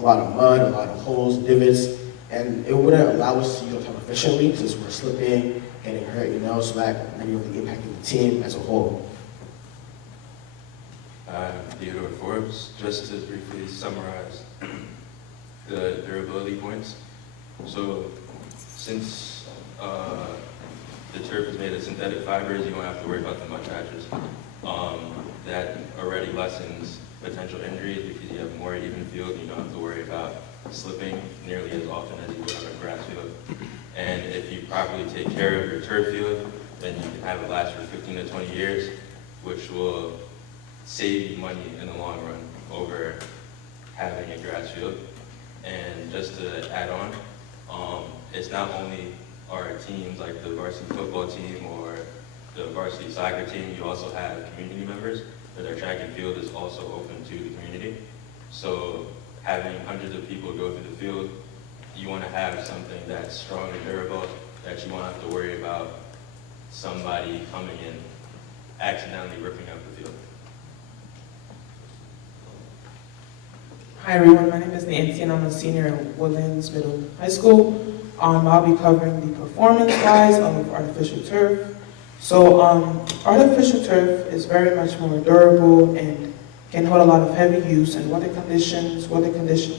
lot of mud, a lot of holes, divots. And it wouldn't allow us to use our time efficiently since we're slipping, getting hurt, so that negatively impacted the team as a whole. Theodore Forbes, just to briefly summarize the durability points. So since the turf is made of synthetic fibers, you won't have to worry about the mud patches. That already lessens potential injuries because you have more even field and you don't have to worry about slipping nearly as often as you would on a grass field. And if you properly take care of your turf field, then you can have it last for 15 to 20 years, which will save you money in the long run over having a grass field. And just to add on, it's not only our teams like the varsity football team or the varsity soccer team, you also have community members that our track and field is also open to the community. So having hundreds of people go through the field, you want to have something that's strong and durable that you won't have to worry about somebody coming in accidentally ripping up the field. Hi everyone, my name is Nancy and I'm a senior at Woodlands Middle High School. I'll be covering the performance-wise of artificial turf. So artificial turf is very much more durable and can hold a lot of heavy use in weather conditions,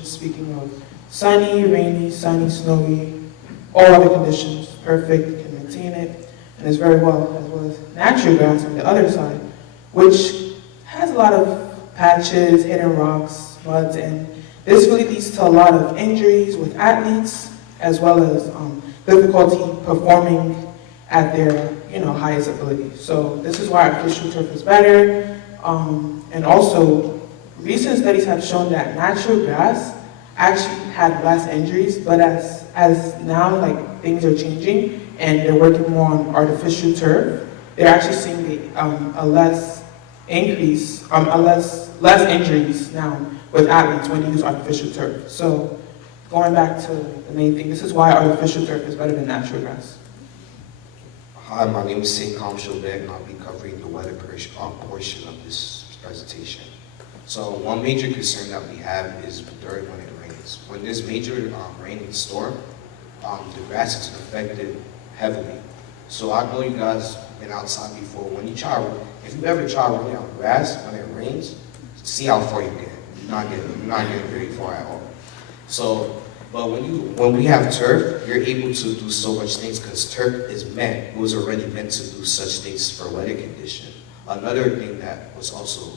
speaking of sunny, rainy, snowy, all other conditions, perfect, can maintain it, and is very well, as well as natural grass on the other side, which has a lot of patches, hidden rocks, muds, and this really leads to a lot of injuries with athletes, as well as difficulty performing at their highest ability. So this is why artificial turf is better. And also, recent studies have shown that natural grass actually had less injuries, but as now things are changing and they're working more on artificial turf, they're actually seeing a less increase, less injuries now with athletes when you use artificial turf. So going back to the main thing, this is why artificial turf is better than natural grass. Hi, my name is St. Shobek, and I'll be covering the weather portion of this presentation. So one major concern that we have is during when it rains. When there's major rain and storm, the grass is affected heavily. So I know you guys been outside before. When you if you ever try running on grass when it rains, see how far you get. You're not getting very far at all. So But when we have turf, you're able to do so much things because turf was already meant to do such things for weather condition. Another thing that was also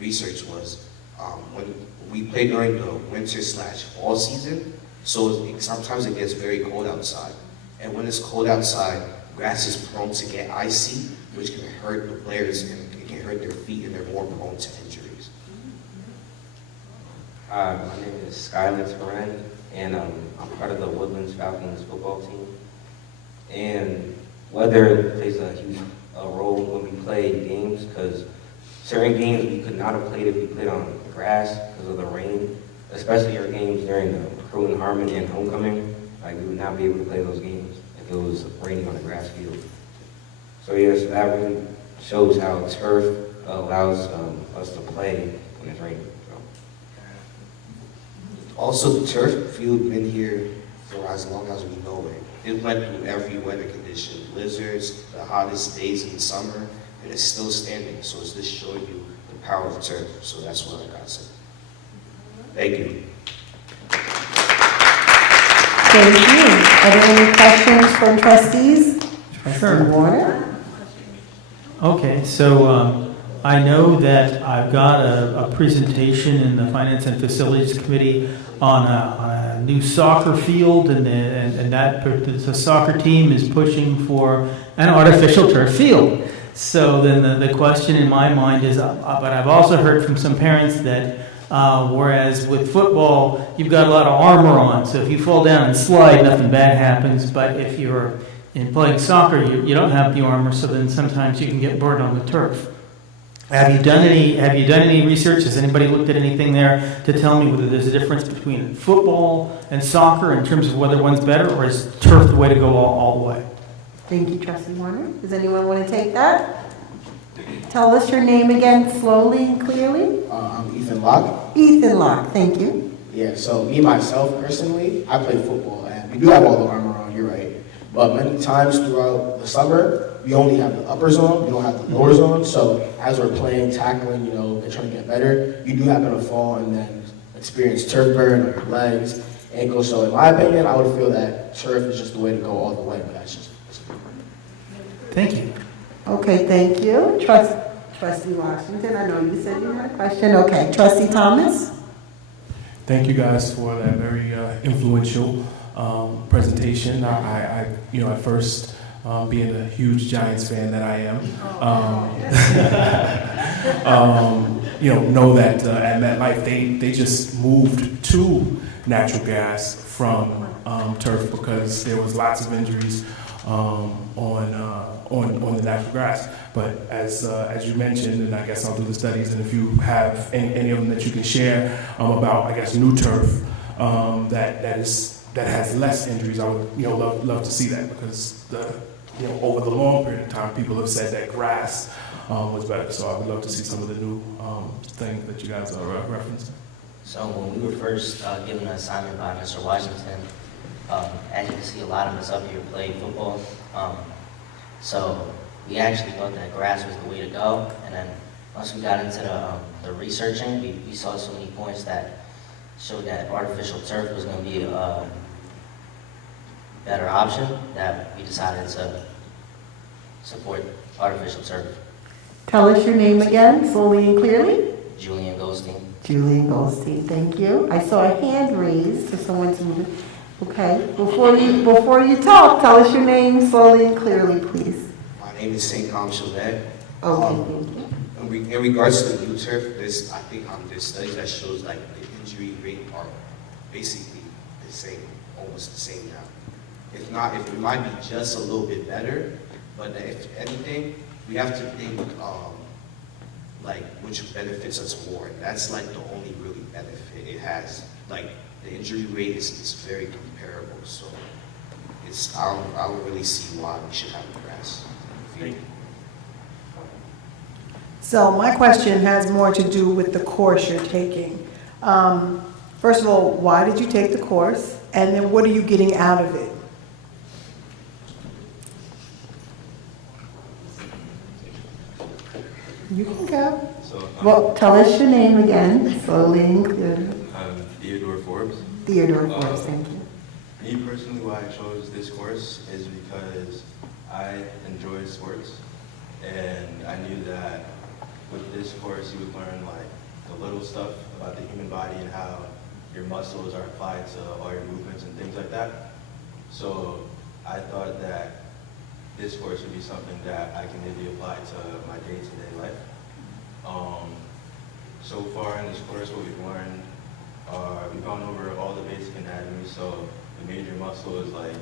researched was when we play during the winter/fall season, so sometimes it gets very cold outside. And when it's cold outside, grass is prone to get icy, which can hurt the players and it can hurt their feet and they're more prone to injuries. Hi, my name is Skylar Turan, and I'm part of the Woodlands Falcons football team. And weather plays a huge role when we play games, because certain games we could not have played if we played on grass because of the rain, especially our games during the Crew and Harmon and Homecoming. Like, we would not be able to play those games if it was raining on a grass field. So yes, that really shows how turf allows us to play when it's raining. Also, the turf field been here for as long as we know it. It went through every weather condition, blizzards, the hottest days in the summer, and it's still standing. So it's just showing you the power of turf. So that's what I got to say. Thank you. Thank you. Are there any questions from trustees? Sure. Warner? Okay, so I know that I've got a presentation in the Finance and Facilities Committee on a new soccer field, and that the soccer team is pushing for an artificial turf field. So then the question in my mind is, but I've also heard from some parents that whereas with football, you've got a lot of armor on, so if you fall down and slide, nothing bad happens. But if you're in playing soccer, you don't have the armor, so then sometimes you can get burned on the turf. Have you done any research? Has anybody looked at anything there to tell me whether there's a difference between football and soccer in terms of whether one's better, or is turf the way to go all the way? Thank you, Trustee Warner. Does anyone want to take that? Tell us your name again slowly and clearly. I'm Ethan Locke. Ethan Locke, thank you. Yeah, so me, myself, personally, I play football, and we do have all the armor on, you're right. But many times throughout the summer, we only have the uppers on, we don't have the lowers on. So as we're playing, tackling, and trying to get better, you do happen to fall and then experience turf burn on your legs, ankles. So in my opinion, I would feel that turf is just the way to go all the way, but that's just Thank you. Okay, thank you. Trustee Washington, I know you said you had a question. Okay, Trustee Thomas? Thank you guys for that very influential presentation. I at first, being a huge Giants fan that I am, know that at MetLife they just moved to natural gas from turf because there was lots of injuries on the natural grass. But as you mentioned, and I guess I'll do the studies, and if you have any of them that you can share about, I guess, new turf that has less injuries, I would love to see that, because over the long period of time, people have said that grass was better. So I would love to see some of the new things that you guys are referencing. So when we were first given an assignment by Mr. Washington, as you can see, a lot of us up here play football. So we actually thought that grass was the way to go. And then once we got into the researching, we saw so many points that showed that artificial turf was going to be a better option, that we decided to support artificial turf. Tell us your name again, slowly and clearly. Julian Goldstein. Julian Goldstein, thank you. I saw a hand raised for someone to, okay. Before you talk, tell us your name slowly and clearly, please. My name is St. Com Chauvet. Okay, thank you. In regards to the new turf, there's studies that shows like the injury rate are basically the same, almost the same now. If not, it might be just a little bit better, but if anything, we have to think like which benefits us more. And that's like the only really benefit it has. Like the injury rate is very comparable, so I don't really see why we should have the grass. So my question has more to do with the course you're taking. First of all, why did you take the course? And then what are you getting out of it? You can go. So, Well, tell us your name again, slowly and clearly. Theodore Forbes. Theodore Forbes, thank you. Me personally, why I chose this course is because I enjoy sports, and I knew that with this course you would learn like the little stuff about the human body and how your muscles are applied to all your movements and things like that. So I thought that this course would be something that I can maybe apply to my day-to-day life. So far in this course, what we've learned, we've gone over all the basic anatomy. So the major muscle is like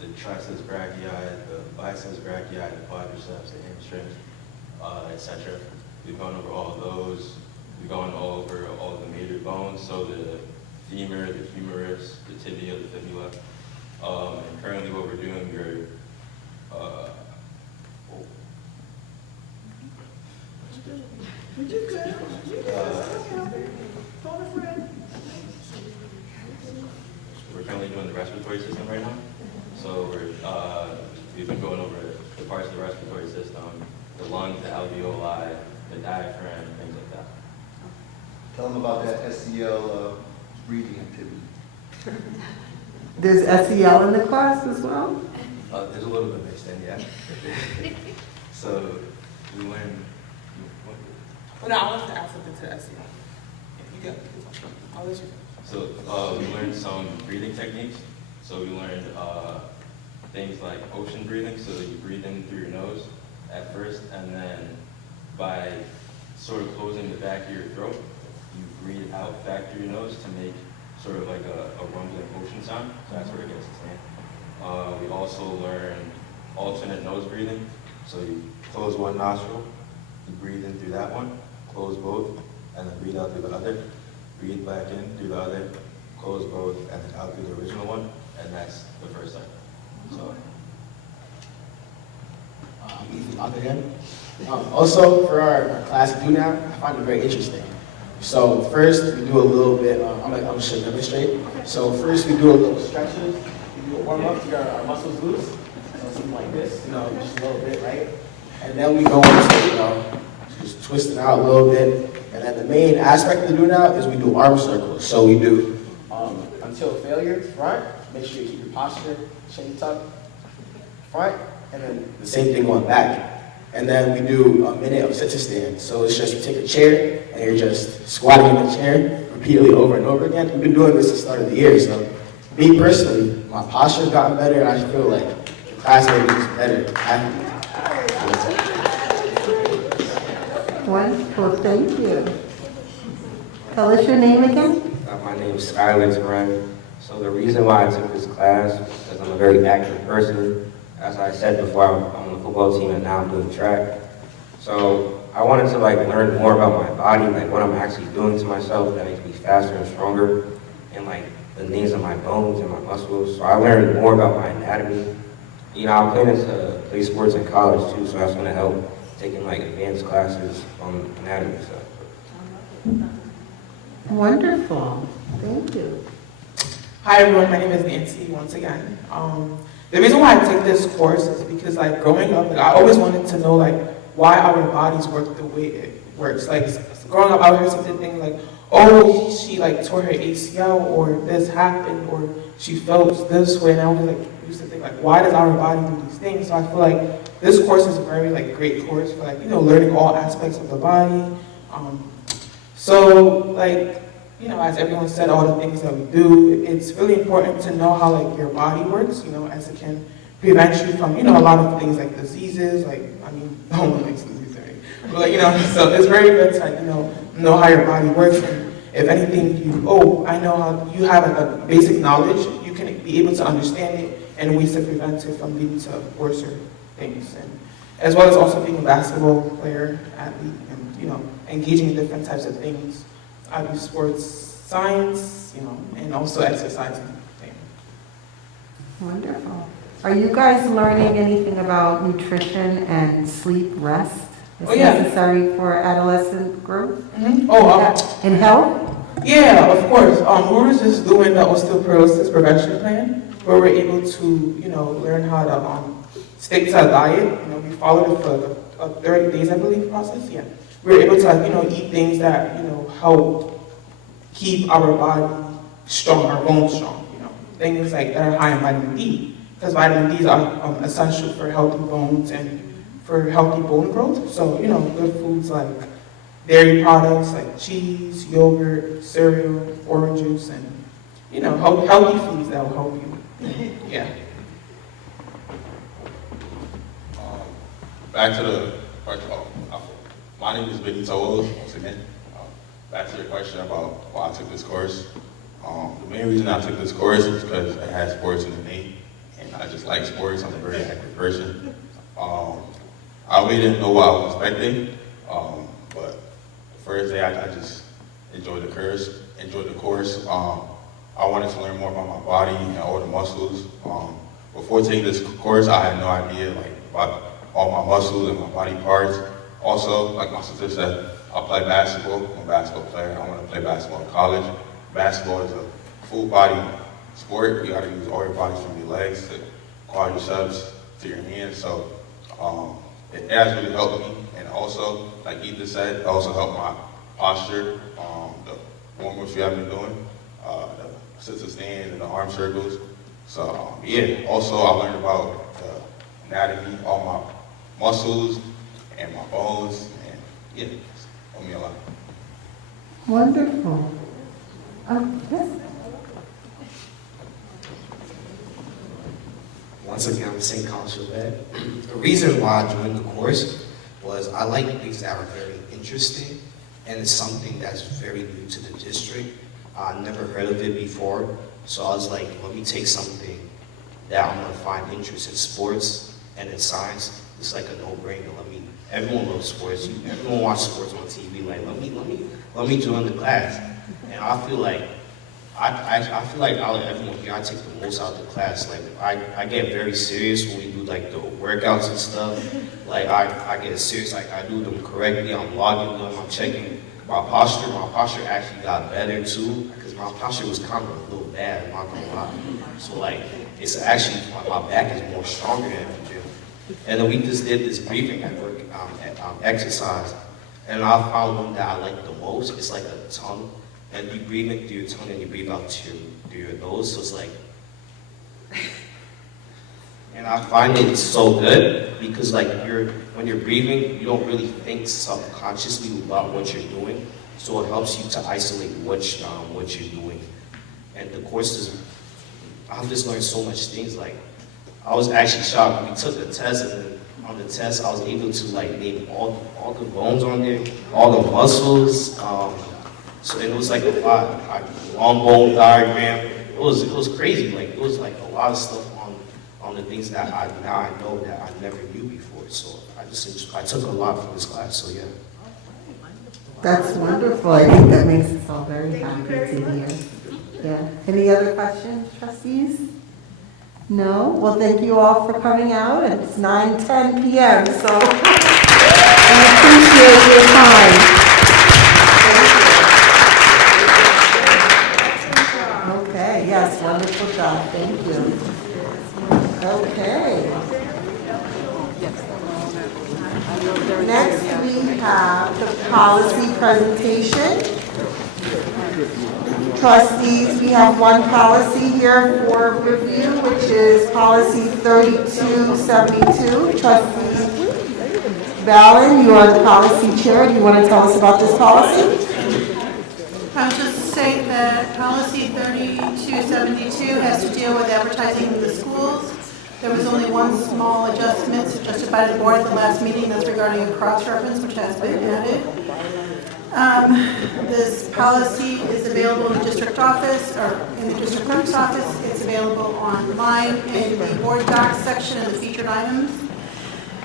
the triceps brachii, the biceps brachii, the quadriceps, the hamstrings, etc. We've gone over all of those. We've gone over all of the major bones, so the femur, the humerus, the tibia, the fibula. And currently what we're doing, we're currently doing the respiratory system right now. So we've been going over the parts of the respiratory system, the lungs, the alveoli, the diaphragm, things like that. Tell them about that SEL breathing activity. There's SEL in the class as well? There's a little bit mixed in, yeah. So we learn. Well, no, I wanted to add something to SEL. You go. I'll let you go. So we learned some breathing techniques. So we learned things like ocean breathing. So you breathe in through your nose at first, and then by sort of closing the back of your throat, you breathe out back through your nose to make sort of like a rumbling ocean sound. So that's where it gets its name. We also learned alternate nose breathing. So you close one nostril, you breathe in through that one, close both, and then breathe out through the other. Breathe back in through the other, close both, and then out through the original one, and that's the first cycle. So. Easy up again. Also, for our class do now, I find it very interesting. So first, we do a little bit, I'm gonna show you demonstrate. So first, we do a little stretches. We do a warm up to get our muscles loose. So something like this, just a little bit, right? And then we go into, just twist it out a little bit. And then the main aspect of the do now is we do arm circles. So we do until failure, front. Make sure you keep your posture, chin tucked, front. And then the same thing going back. And then we do a minute of sit to stand. So it's just you take a chair and you're just squatting in the chair repeatedly over and over again. We've been doing this since the start of the year. So me personally, my posture's gotten better, and I feel like the class made me better athlete. Wonderful, thank you. Tell us your name again. My name is Skylar Teran. So the reason why I took this class is because I'm a very active person. As I said before, I'm on the football team and now I'm doing track. So I wanted to learn more about my body, what I'm actually doing to myself that makes me faster and stronger, and the names of my bones and my muscles. So I learned more about my anatomy. I'm planning to play sports in college too, so that's going to help taking advanced classes on anatomy stuff. Wonderful, thank you. Hi everyone, my name is Nancy once again. The reason why I take this course is because growing up, I always wanted to know why our bodies work the way it works. Growing up, I would hear something like, oh, she tore her ACL, or this happened, or she felt this way, and I was used to think why does our body do these things? So I feel like this course is a very great course for learning all aspects of the body. As everyone said, all the things that we do, it's really important to know how your body works, as it can prevent you from, a lot of things like diseases, no one likes diseases, right? But so it's very good to know how your body works, and if anything I know how you have a basic knowledge, you can be able to understand it and ways to prevent it from leading to worse things, and as well as also being a basketball player, athlete, and engaging in different types of things. I do sports science, and also exercising. Wonderful. Are you guys learning anything about nutrition and sleep, rest? Is necessary for adolescent growth? Mm-hmm. And health? Yeah, of course. We were just doing the osteoporosis prevention plan, where we're able to, learn how to stick to a diet. We followed it for a 30 days, I believe, process. Yeah, we were able to, eat things that, help keep our body strong, our bones strong. things like that are high in vitamin D, because vitamin D is essential for healthy bones and for healthy bone growth. So, you know, good foods like dairy products like cheese, yogurt, cereal, orange juice, and, you know, healthy foods that will help you. Yeah. Back to the question. My name is Benito Owens, once again. Back to your question about why I took this course. The main reason I took this course is because it has sports in the name, and I just like sports. I'm a very active person. I really didn't know what I was expecting, but the first day I just enjoyed the course. I wanted to learn more about my body and all the muscles. Before taking this course, I had no idea about all my muscles and my body parts. Also, like my sister said, I play basketball. I'm a basketball player. I want to play basketball in college. Basketball is a full body sport. You got to use all your body from your legs to quadriceps to your hands. So it has really helped me. And also, like Ethan said, it also helped my posture. The warm-ups we have been doing, the sit-to stands and the arm circles. So yeah. Also, I learned about the anatomy, all my muscles and my bones, and yeah, it's helped me a lot. Wonderful. Yes. Once again, I'm St. Council Bed. The reason why I joined the course was I like things that are very interesting, and it's something that's very new to the district. I never heard of it before, so I was like, let me take something that I'm gonna find interest in sports and in science. It's like a no-brainer. Everyone loves sports. Everyone watches sports on TV. Like, let me join the class. And I feel like I feel like out of everyone here, I take the most out of the class. Like, I get very serious when we do like the workouts and stuff. Like, I get serious. Like, I do them correctly. I'm logging them. I'm checking my posture. My posture actually got better too, because my posture was kind of a little bad. I'm not gonna lie. So like, it's actually my back is more stronger than the gym. And then we just did this breathing at work, exercise, and I found one that I like the most. It's like a tongue, and you breathe in through your tongue and you breathe out through your nose. So it's like, and I find it so good because like when you're breathing, you don't really think subconsciously about what you're doing. So it helps you to isolate what you're doing. And the course is, I've just learned so much things. Like, I was actually shocked. We took a test, and then on the test, I was able to like name all the bones on there, all the muscles. So it was like a lot, like long bone diagram. It was crazy. Like, it was like a lot of stuff on the things that I know that I never knew before. So I took a lot from this class. So yeah. That's wonderful. I think that makes us all very happy to hear. Yeah. Any other questions, trustees? No? Well, thank you all for coming out. It's 9:10 p.m., so we appreciate your time. Okay, yes, wonderful job. Thank you. Okay. Next, we have the policy presentation. Trustees, we have one policy here for review, which is policy 3272. Trustee Ballin, you are the policy chair. Do you want to tell us about this policy? I'll just say that policy 3272 has to deal with advertising in the schools. There was only one small adjustment suggested by the board at the last meeting that's regarding a cross-reference, which has been added. This policy is available in the district office or in the district clerk's office. It's available online in the board docs section of the featured items.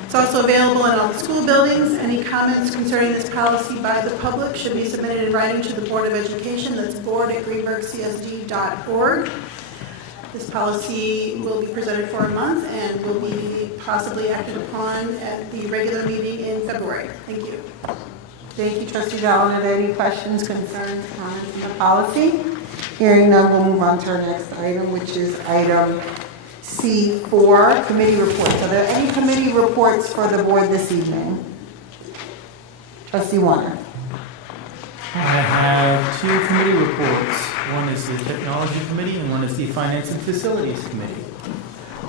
It's also available in all the school buildings. Any comments concerning this policy by the public should be submitted in writing to the Board of Education. That's board@greenburghcsd.org. This policy will be presented for a month and will be possibly acted upon at the regular meeting in February. Thank you. Thank you, Trustee Ballin. Are there any questions, concerns, comments on the policy? Hearing none, we'll move on to our next item, which is item C4, committee reports. Are there any committee reports for the board this evening? Trustee Warner. I have two committee reports. One is the Technology Committee and one is the Finance and Facilities Committee.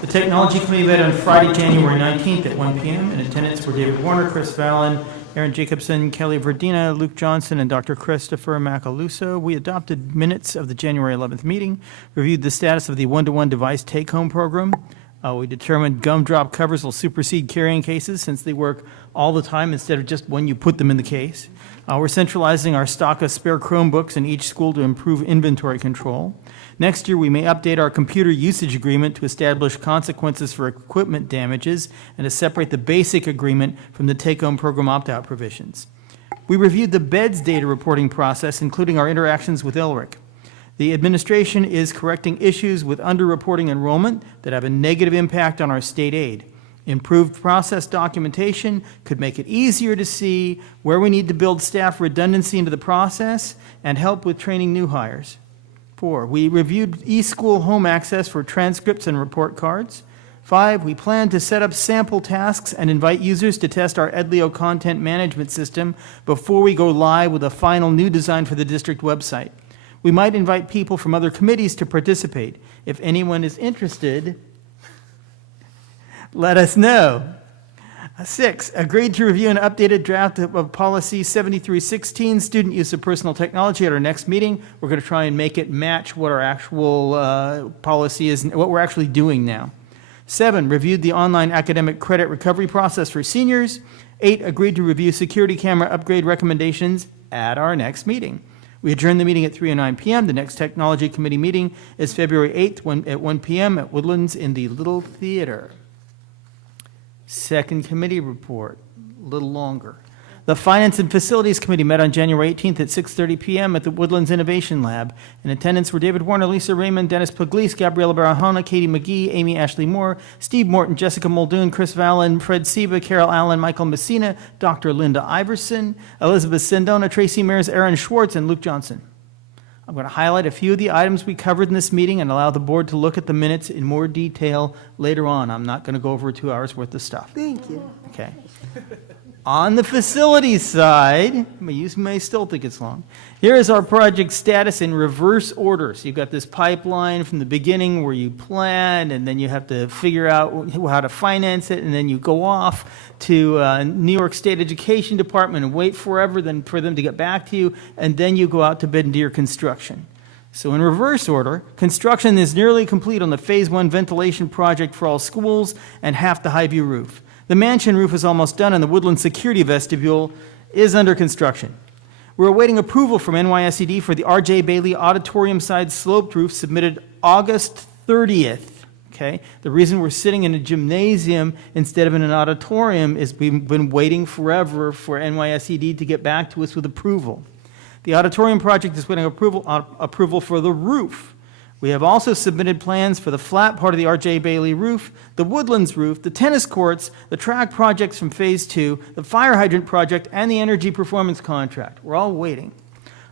The Technology Committee met on Friday, January 19th at 1 p.m. In attendance were David Warner, Chris Vallon, Aaron Jacobson, Kelly Verdina, Luke Johnson, and Dr. Christopher Macaluso. We adopted minutes of the January 11th meeting, reviewed the status of the one-to-one device take-home program. We determined gumdrop covers will supersede carrying cases since they work all the time instead of just when you put them in the case. We're centralizing our stock of spare Chromebooks in each school to improve inventory control. Next year, we may update our computer usage agreement to establish consequences for equipment damages and to separate the basic agreement from the take-home program opt-out provisions. We reviewed the BEDS data reporting process, including our interactions with ILRIC. The administration is correcting issues with underreporting enrollment that have a negative impact on our state aid. Improved process documentation could make it easier to see where we need to build staff redundancy into the process and help with training new hires. 4, we reviewed eSchool home access for transcripts and report cards. 5, we plan to set up sample tasks and invite users to test our Edleo content management system before we go live with a final new design for the district website. We might invite people from other committees to participate. If anyone is interested, let us know. 6, agreed to review an updated draft of policy 7316, student use of personal technology, at our next meeting. We're going to try and make it match what our actual policy is, what we're actually doing now. 7, reviewed the online academic credit recovery process for seniors. 8, agreed to review security camera upgrade recommendations at our next meeting. We adjourned the meeting at 3:09 p.m. The next Technology Committee meeting is February 8th at 1 p.m. at Woodlands in the Little Theater. Second committee report, a little longer. The Finance and Facilities Committee met on January 18th at 6:30 p.m. at the Woodlands Innovation Lab. In attendance were David Warner, Lisa Raymond, Dennis Pugliese, Gabriela Barahona, Katie McGee, Amy Ashley Moore, Steve Morton, Jessica Muldoon, Chris Vallon, Fred Seba, Carol Allen, Michael Messina, Dr. Linda Iverson, Elizabeth Sindona, Tracy Mears, Aaron Schwartz, and Luke Johnson. I'm going to highlight a few of the items we covered in this meeting and allow the board to look at the minutes in more detail later on. I'm not going to go over 2 hours worth of stuff. Thank you. Okay. On the facilities side, you may still think it's long. Here is our project status in reverse order. So you've got this pipeline from the beginning where you plan, and then you have to figure out how to finance it, and then you go off to New York State Education Department and wait forever then for them to get back to you, and then you go out to bid and do your construction. So in reverse order, construction is nearly complete on the Phase 1 ventilation project for all schools and half the Highview roof. The mansion roof is almost done, and the Woodland Security Vestibule is under construction. We're awaiting approval from NYSED for the R.J. Bailey Auditorium side sloped roof submitted August 30th. Okay? The reason we're sitting in a gymnasium instead of in an auditorium is we've been waiting forever for NYSED to get back to us with approval. The auditorium project is waiting approval for the roof. We have also submitted plans for the flat part of the R.J. Bailey roof, the Woodlands roof, the tennis courts, the track projects from Phase 2, the fire hydrant project, and the energy performance contract. We're all waiting.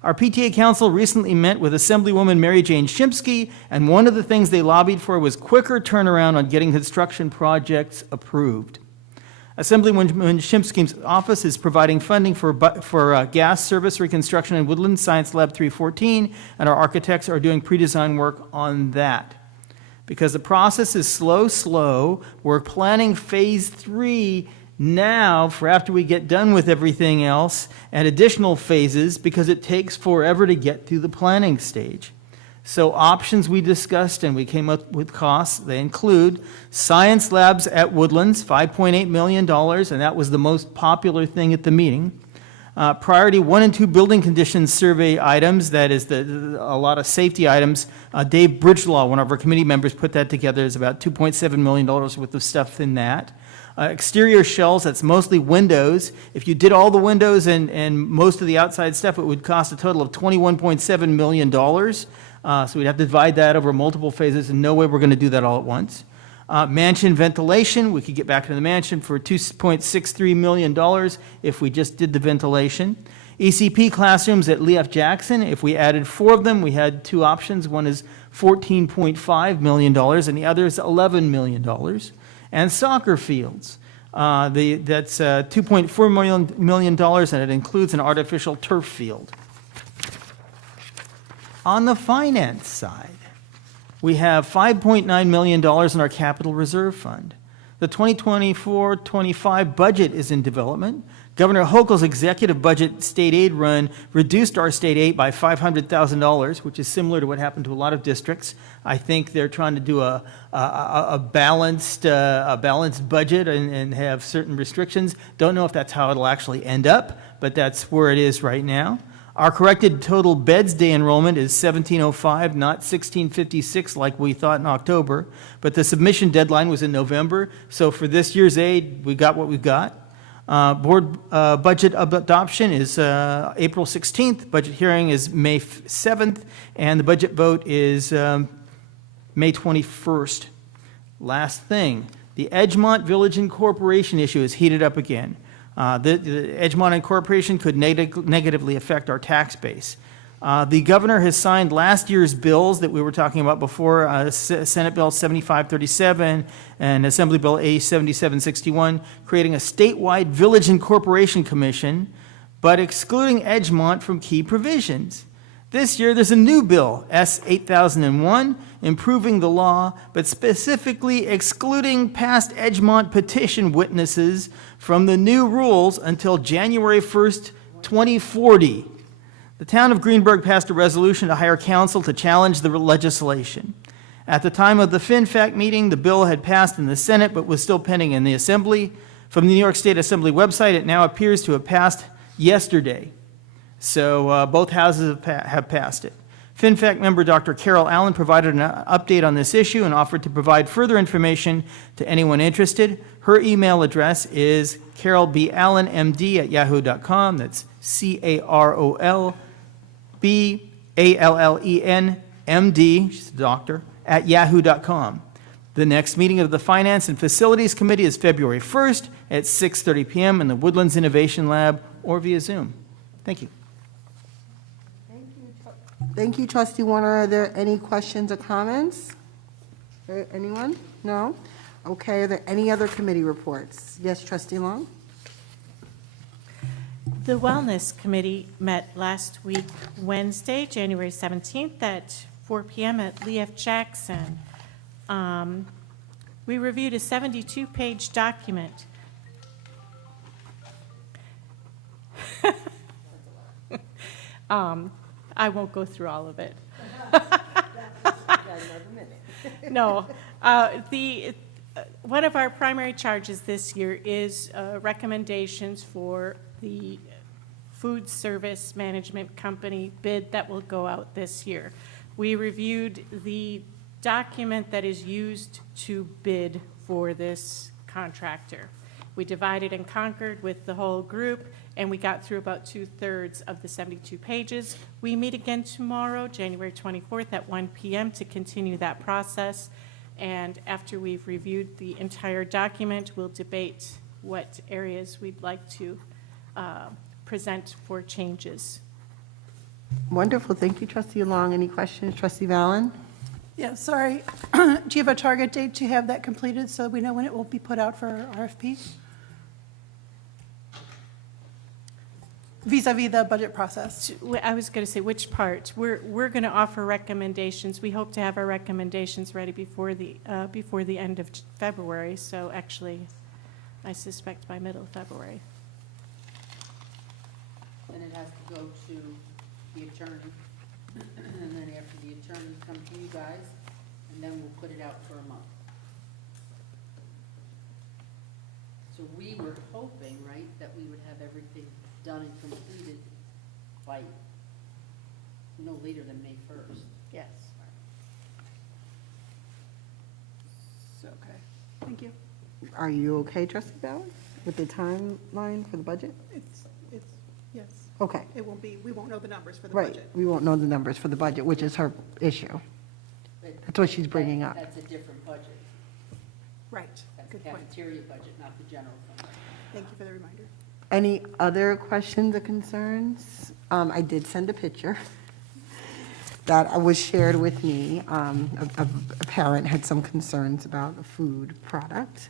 Our PTA council recently met with Assemblywoman Mary Jane Shimsky, and one of the things they lobbied for was quicker turnaround on getting construction projects approved. Assemblywoman Shimsky's office is providing funding for gas service reconstruction in Woodland Science Lab 314, and our architects are doing pre-design work on that. Because the process is slow, we're planning Phase 3 now for after we get done with everything else and additional phases because it takes forever to get through the planning stage. So options we discussed and we came up with costs, they include science labs at Woodlands, $5.8 million, and that was the most popular thing at the meeting. Priority 1 and 2 building conditions survey items, that is a lot of safety items. Dave Bridgelaw, one of our committee members, put that together. There's about $2.7 million worth of stuff in that. Exterior shells, that's mostly windows. If you did all the windows and most of the outside stuff, it would cost a total of $21.7 million. So we'd have to divide that over multiple phases, and no way we're going to do that all at once. Mansion ventilation, we could get back to the mansion for $2.63 million if we just did the ventilation. ECP classrooms at Lee F. Jackson, if we added 4 of them, we had 2 options. One is $14.5 million, and the other is $11 million. And soccer fields, that's $2.4 million, and it includes an artificial turf field. On the finance side, we have $5.9 million in our capital reserve fund. The 2024-25 budget is in development. Governor Hochul's executive budget state aid run reduced our state aid by $500,000, which is similar to what happened to a lot of districts. I think they're trying to do a balanced budget and have certain restrictions. Don't know if that's how it'll actually end up, but that's where it is right now. Our corrected total beds day enrollment is 1705, not 1656 like we thought in October, but the submission deadline was in November, so for this year's aid, we got what we got. Board budget adoption is April 16th, budget hearing is May 7th, and the budget vote is May 21st. Last thing, the Edgemont Village Incorporation issue is heated up again. The Edgemont Incorporation could negatively affect our tax base. The governor has signed last year's bills that we were talking about before, Senate Bill 7537 and Assembly Bill A 7761, creating a statewide Village Incorporation Commission, but excluding Edgemont from key provisions. This year, there's a new bill, S 8001, improving the law, but specifically excluding past Edgemont petition witnesses from the new rules until January 1st, 2040. The town of Greenburgh passed a resolution to hire counsel to challenge the legislation. At the time of the FinFac meeting, the bill had passed in the Senate but was still pending in the Assembly. From the New York State Assembly website, it now appears to have passed yesterday. So both houses have passed it. FinFac member Dr. Carol Allen provided an update on this issue and offered to provide further information to anyone interested. Her email address is carolballenmd@yahoo.com. That's CarolBallenMD, she's a doctor, @yahoo.com. The next meeting of the Finance and Facilities Committee is February 1st at 6:30 p.m. in the Woodlands Innovation Lab or via Zoom. Thank you. Thank you, Trustee Warner. Are there any questions or comments? Anyone? No? Okay, are there any other committee reports? Yes, Trustee Long? The Wellness Committee met last week, Wednesday, January 17th at 4 p.m. at Lee F. Jackson. We reviewed a 72-page document. I won't go through all of it. No. One of our primary charges this year is recommendations for the food service management company bid that will go out this year. We reviewed the document that is used to bid for this contractor. We divided and conquered with the whole group, and we got through about 2/3 of the 72 pages. We meet again tomorrow, January 24th at 1 p.m. to continue that process. And after we've reviewed the entire document, we'll debate what areas we'd like to present for changes. Wonderful. Thank you, Trustee Long. Any questions? Trustee Valen? Yeah, sorry. Do you have a target date to have that completed so we know when it will be put out for RFP? Vis-a-vis the budget process. I was going to say, which part? We're going to offer recommendations. We hope to have our recommendations ready before the end of February. So actually, I suspect by middle of February. Then it has to go to the attorney, and then after the attorneys come to you guys, and then we'll put it out for a month. So we were hoping, right, that we would have everything done and completed by no later than May 1st. Yes. So, okay, thank you. Are you okay, Trustee Valen, with the timeline for the budget? It's, yes. Okay. It won't be, we won't know the numbers for the Right. budget. We won't know the numbers for the budget, which is her issue. But That's what she's bringing up. That's a different budget. Right. That's the Good point. cafeteria budget, not the general fund. Thank you for the reminder. Any other questions or concerns? I did send a picture that was shared with me. A parent had some concerns about a food product.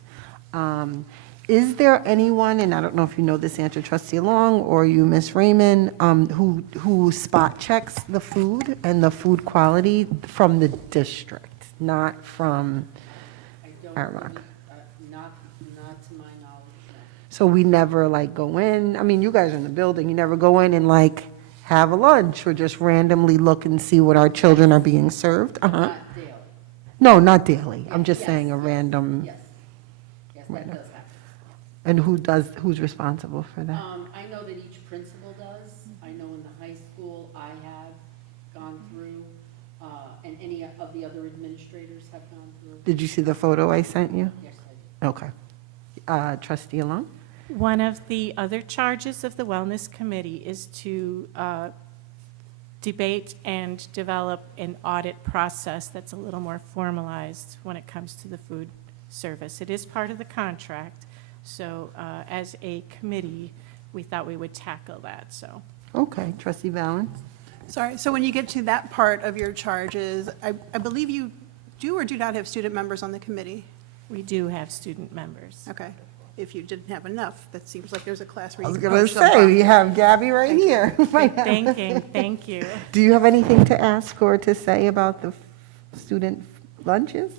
Is there anyone, and I don't know if you know this answer, Trustee Long or you, Ms. Raymond, who spot checks the food and the food quality from the district, not from Aramark? Not to my knowledge, no. So we never like go in, I mean, you guys are in the building, you never go in and like have a lunch or just randomly look and see what our children are being served? Not daily. No, not daily. I'm just Yes, saying a random. Yes, that does happen. And who's responsible for that? I know that each principal does. I know in the high school, I have gone through, and any of the other administrators have gone through. Did you see the photo I sent you? Yes, I did. Okay. Trustee Alon? One of the other charges of the Wellness Committee is to debate and develop an audit process that's a little more formalized when it comes to the food service. It is part of the contract, so as a committee, we thought we would tackle that, so. Okay. Trustee Valen? Sorry, so when you get to that part of your charges, I believe you do or do not have student members on the committee? We do have student members. Okay. If you didn't have enough, that seems like there's a class where I you was can going to poach say, someone. we have Gabby right here. Thank you. Do you have anything to ask or to say about the student lunches?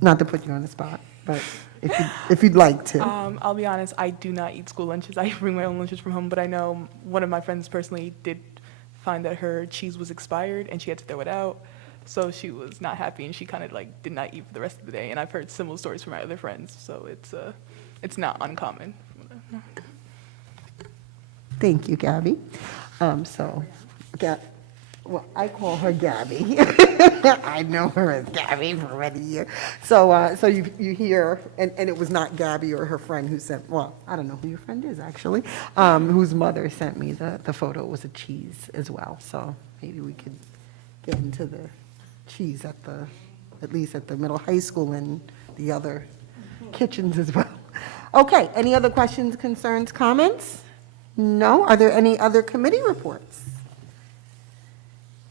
Not to put you on the spot, but if you'd like to. I'll be honest, I do not eat school lunches. I bring my own lunches from home, but I know one of my friends personally did find that her cheese was expired and she had to throw it out. So she was not happy and she kind of like did not eat for the rest of the day. And I've heard similar stories from my other friends, so it's not uncommon. Thank you, Gabby. Well, I call her Gabby. I know her as Gabby for many years. So you hear, and it was not Gabby or her friend who sent, well, I don't know who your friend is actually, whose mother sent me the photo. It was a cheese as well. So maybe we could get into the cheese at least at the middle high school and the other kitchens as well. Okay, any other questions, concerns, comments? No? Are there any other committee reports?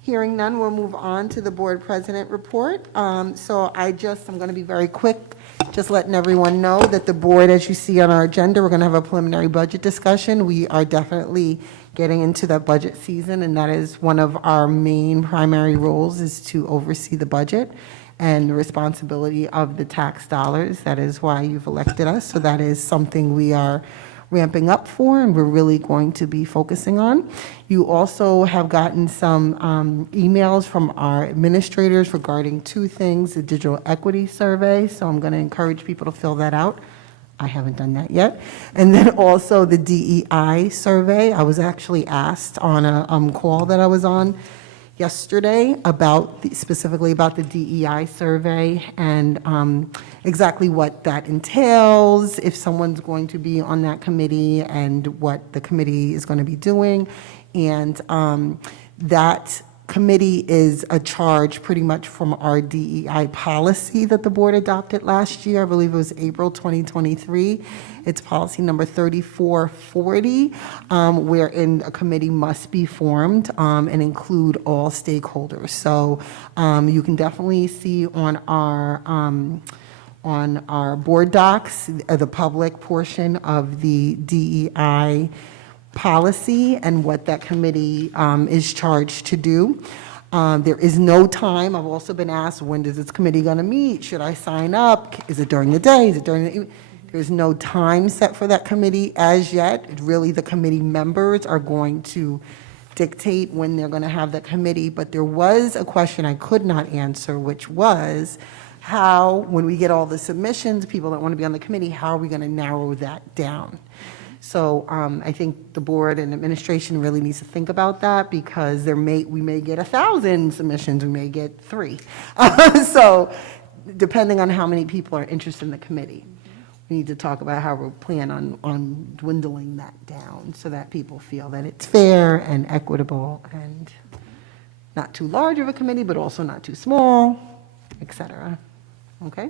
Hearing none, we'll move on to the board president report. So I'm going to be very quick, just letting everyone know that the board, as you see on our agenda, we're going to have a preliminary budget discussion. We are definitely getting into that budget season, and that is one of our main primary roles, is to oversee the budget and the responsibility of the tax dollars. That is why you've elected us. So that is something we are ramping up for, and we're really going to be focusing on. You also have gotten some emails from our administrators regarding two things: the digital equity survey, so I'm going to encourage people to fill that out. I haven't done that yet. And then also the DEI survey. I was actually asked on a call that I was on yesterday specifically about the DEI survey and exactly what that entails, if someone's going to be on that committee, and what the committee is going to be doing. And that committee is a charge pretty much from our DEI policy that the board adopted last year. I believe it was April 2023. It's policy number 3440, wherein a committee must be formed and include all stakeholders. So you can definitely see on our board docs the public portion of the DEI policy and what that committee is charged to do. There is no time. I've also been asked, when is this committee going to meet? Should I sign up? Is it during the day? Is it during the evening? There's no time set for that committee as yet. Really, the committee members are going to dictate when they're going to have that committee. But there was a question I could not answer, which was how, when we get all the submissions, people that want to be on the committee, how are we going to narrow that down? So I think the board and administration really needs to think about that, because we may get 1,000 submissions, we may get 3. So depending on how many people are interested in the committee, we need to talk about how we plan on dwindling that down so that people feel that it's fair and equitable and not too large of a committee, but also not too small, et cetera. Okay?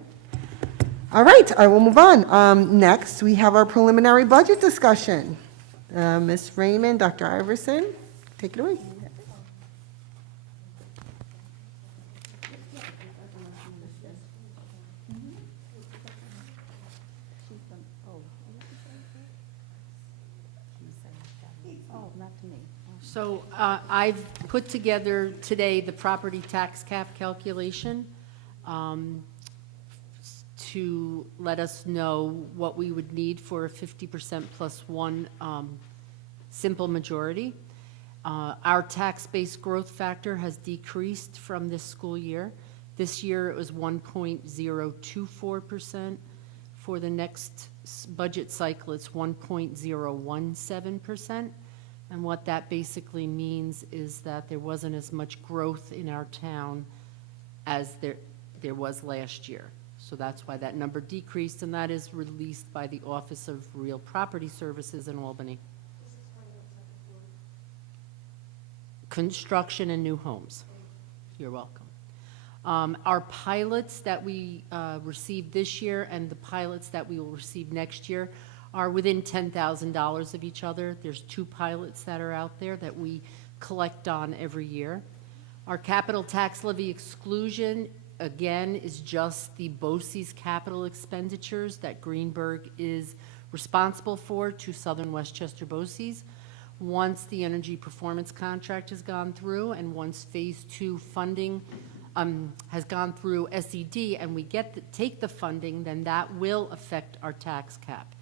All right, I will move on. Next, we have our preliminary budget discussion. Ms. Raymond, Dr. Iverson, take it away. So I've put together today the property tax cap calculation to let us know what we would need for a 50% plus one simple majority. Our tax-based growth factor has decreased from this school year. This year, it was 1.024%. For the next budget cycle, it's 1.017%. And what that basically means is that there wasn't as much growth in our town as there was last year. So that's why that number decreased, and that is released by the Office of Real Property Services in Albany. Construction and new homes. You're welcome. Our pilots that we received this year and the pilots that we will receive next year are within $10,000 of each other. There's 2 pilots that are out there that we collect on every year. Our capital tax levy exclusion, again, is just the BOCES capital expenditures that Greenburgh is responsible for to Southern Westchester BOCES. Once the energy performance contract has gone through and once phase 2 funding has gone through SED and we take the funding, then that will affect our tax cap,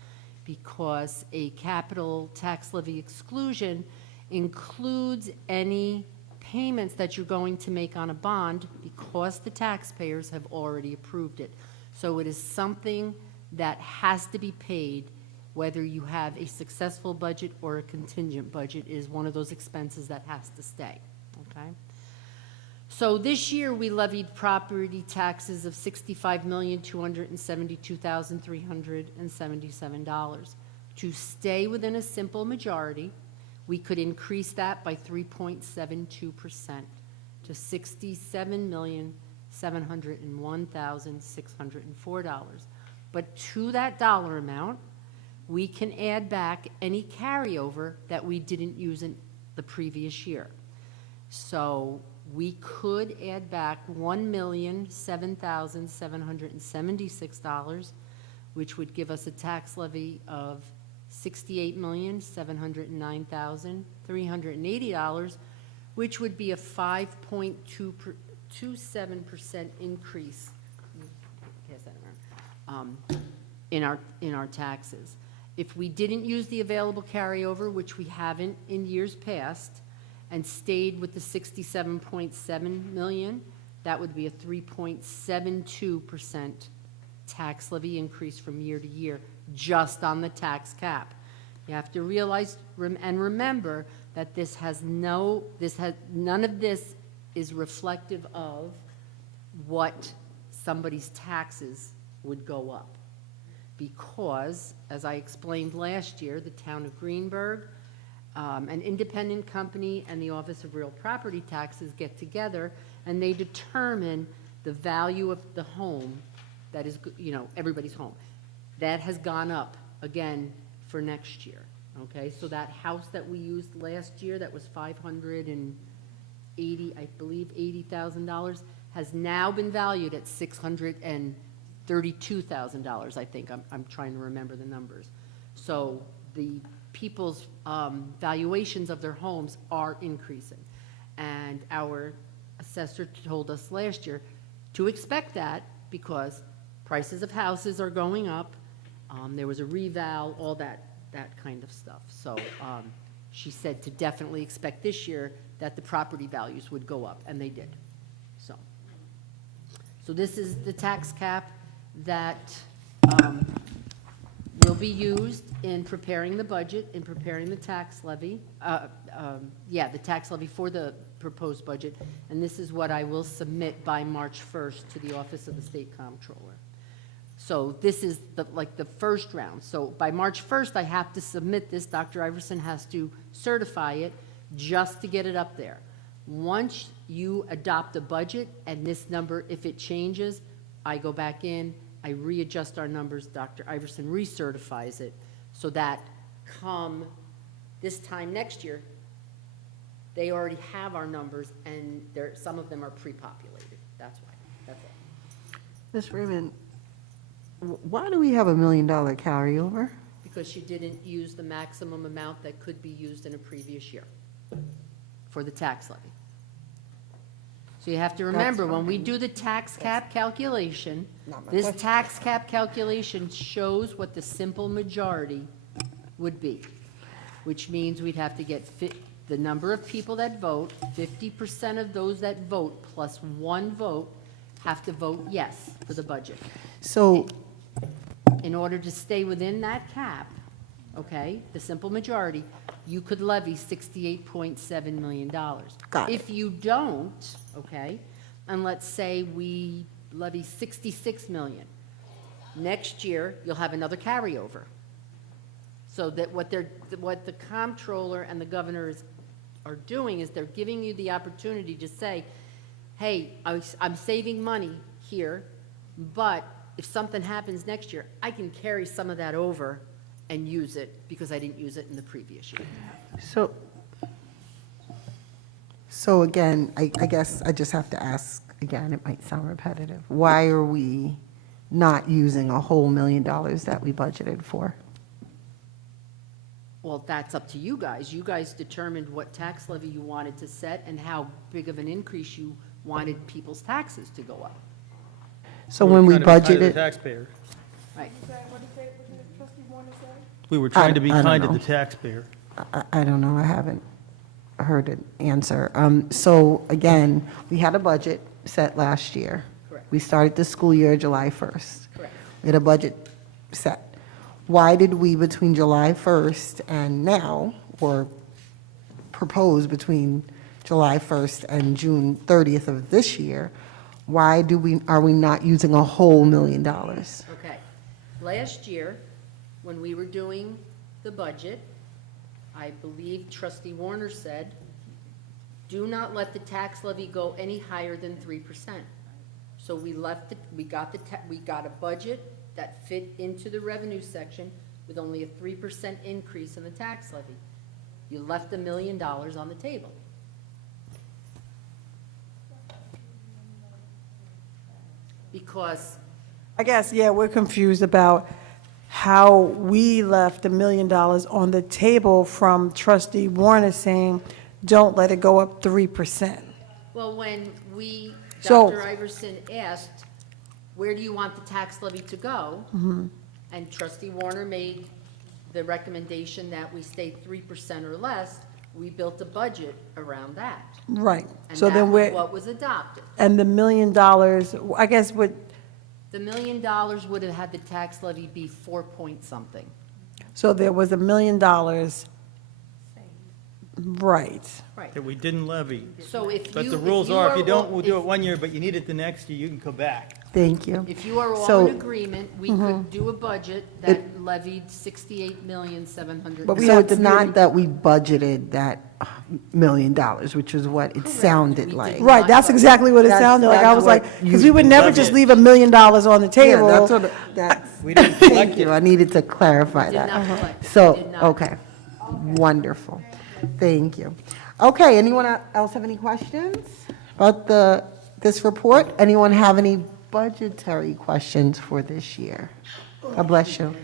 because a capital tax levy exclusion includes any payments that you're going to make on a bond because the taxpayers have already approved it. So it is something that has to be paid whether you have a successful budget or a contingent budget. Is one of those expenses that has to stay, okay? So this year, we levied property taxes of $65,272,377. To stay within a simple majority, we could increase that by 3.72% to $67,701,604. But to that dollar amount, we can add back any carryover that we didn't use in the previous year. So we could add back $1,007,776, which would give us a tax levy of $68,709,380, which would be a 5.27% increase in our taxes. If we didn't use the available carryover, which we haven't in years past, and stayed with the 67.7 million, that would be a 3.72% tax levy increase from year to year, just on the tax cap. You have to realize and remember that none of this is reflective of what somebody's taxes would go up. Because, as I explained last year, the town of Greenburgh, an independent company, and the Office of Real Property Taxes get together, and they determine the value of the home that is, everybody's home. That has gone up again for next year, okay? So that house that we used last year that was $80,000, has now been valued at $632,000, I think. I'm trying to remember the numbers. So the people's valuations of their homes are increasing. And our assessor told us last year to expect that because prices of houses are going up. There was a reval, all that kind of stuff. So she said to definitely expect this year that the property values would go up, and they did. So this is the tax cap that will be used in preparing the budget, in preparing the tax levy, the tax levy for the proposed budget, and this is what I will submit by March 1st to the Office of the State Comptroller. So this is the first round. So by March 1st, I have to submit this. Dr. Iverson has to certify it just to get it up there. Once you adopt a budget and this number, if it changes, I go back in, I readjust our numbers, Dr. Iverson recertifies it, so that come this time next year, they already have our numbers, and some of them are pre-populated. That's why. That's it. Ms. Freeman, why do we have $1 million carryover? Because you didn't use the maximum amount that could be used in a previous year. for the tax levy. So you have to remember, when we do the tax cap calculation, Not my this question. tax cap calculation shows what the simple majority would be, which means we'd have to get the number of people that vote, 50% of those that vote plus one vote have to vote yes for the budget. So, In order to stay within that cap, okay, the simple majority, you could levy $68.7 million. Got it. If you don't, okay, and let's say we levy 66 million, next year, you'll have another carryover. So that what the comptroller and the governors are doing is they're giving you the opportunity to say, hey, I'm saving money here, but if something happens next year, I can carry some of that over and use it because I didn't use it in the previous year. so again, I guess I just have to ask, again, it might sound repetitive. Why are we not using a whole $1 million that we budgeted for? Well, that's up to you guys. You guys determined what tax levy you wanted to set and how big of an increase you wanted people's taxes to go up. So when we Trying to be kind to the budgeted, taxpayer. Right. We were trying to be I don't kind to know. the taxpayer. I don't know, I haven't heard an answer. So again, we had a budget set last year. Correct. We started the school year July 1st. Correct. We had a budget set. Why did we, between July 1st and now, or propose between July 1st and June 30th of this year, why are we not using a whole $1 million? Okay. Last year, when we were doing the budget, I believe trustee Warner said, do not let the tax levy go any higher than 3%. So we left it, we got a budget that fit into the revenue section with only a 3% increase in the tax levy. You left $1 million on the table. Because I guess, yeah, we're confused about how we left $1 million on the table from trustee Warner saying, don't let it go up 3%. well, when So- Dr. Iverson asked, where do you want the tax levy to go? And trustee Warner made the recommendation that we stay 3% or less, we built a budget around that. Right. And So that then was what was adopted. and the $1 million, I guess what, The $1 million would have had the tax levy be 4 point something. so there was $1 million. Right. Right. That we didn't levy. So if you. But the rules are, if you don't, we'll do if- it one year, but you need it the next year, you can come back. Thank you. If you are all So- in agreement, we could do a budget that levied 68,700,000. But we So have it's to not be- that we budgeted that $1 million, which is what it sounded like. Right, that's exactly what it That's- sounded like. I that's was what like, you because we would never just leave $1 million on the Yeah, table. that's what, that's, We didn't thank collect you, it. I needed to clarify We did that. not collect it. We So, did not. okay, wonderful, thank you. Okay, anyone else have any questions about this report? Anyone have any budgetary questions for this year? God bless you.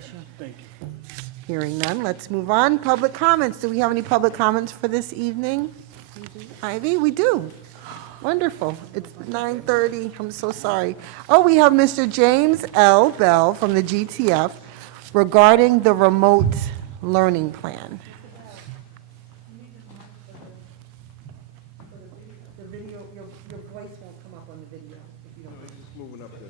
Hearing none, let's move on. Public comments, do we have any public comments for this evening? Ivy, we do. Wonderful. It's 9:30, I'm so sorry. Oh, we have Mr. James L. Bell from the GTF regarding the remote learning plan. The video, your voice won't come up on the video if you don't. Moving up there.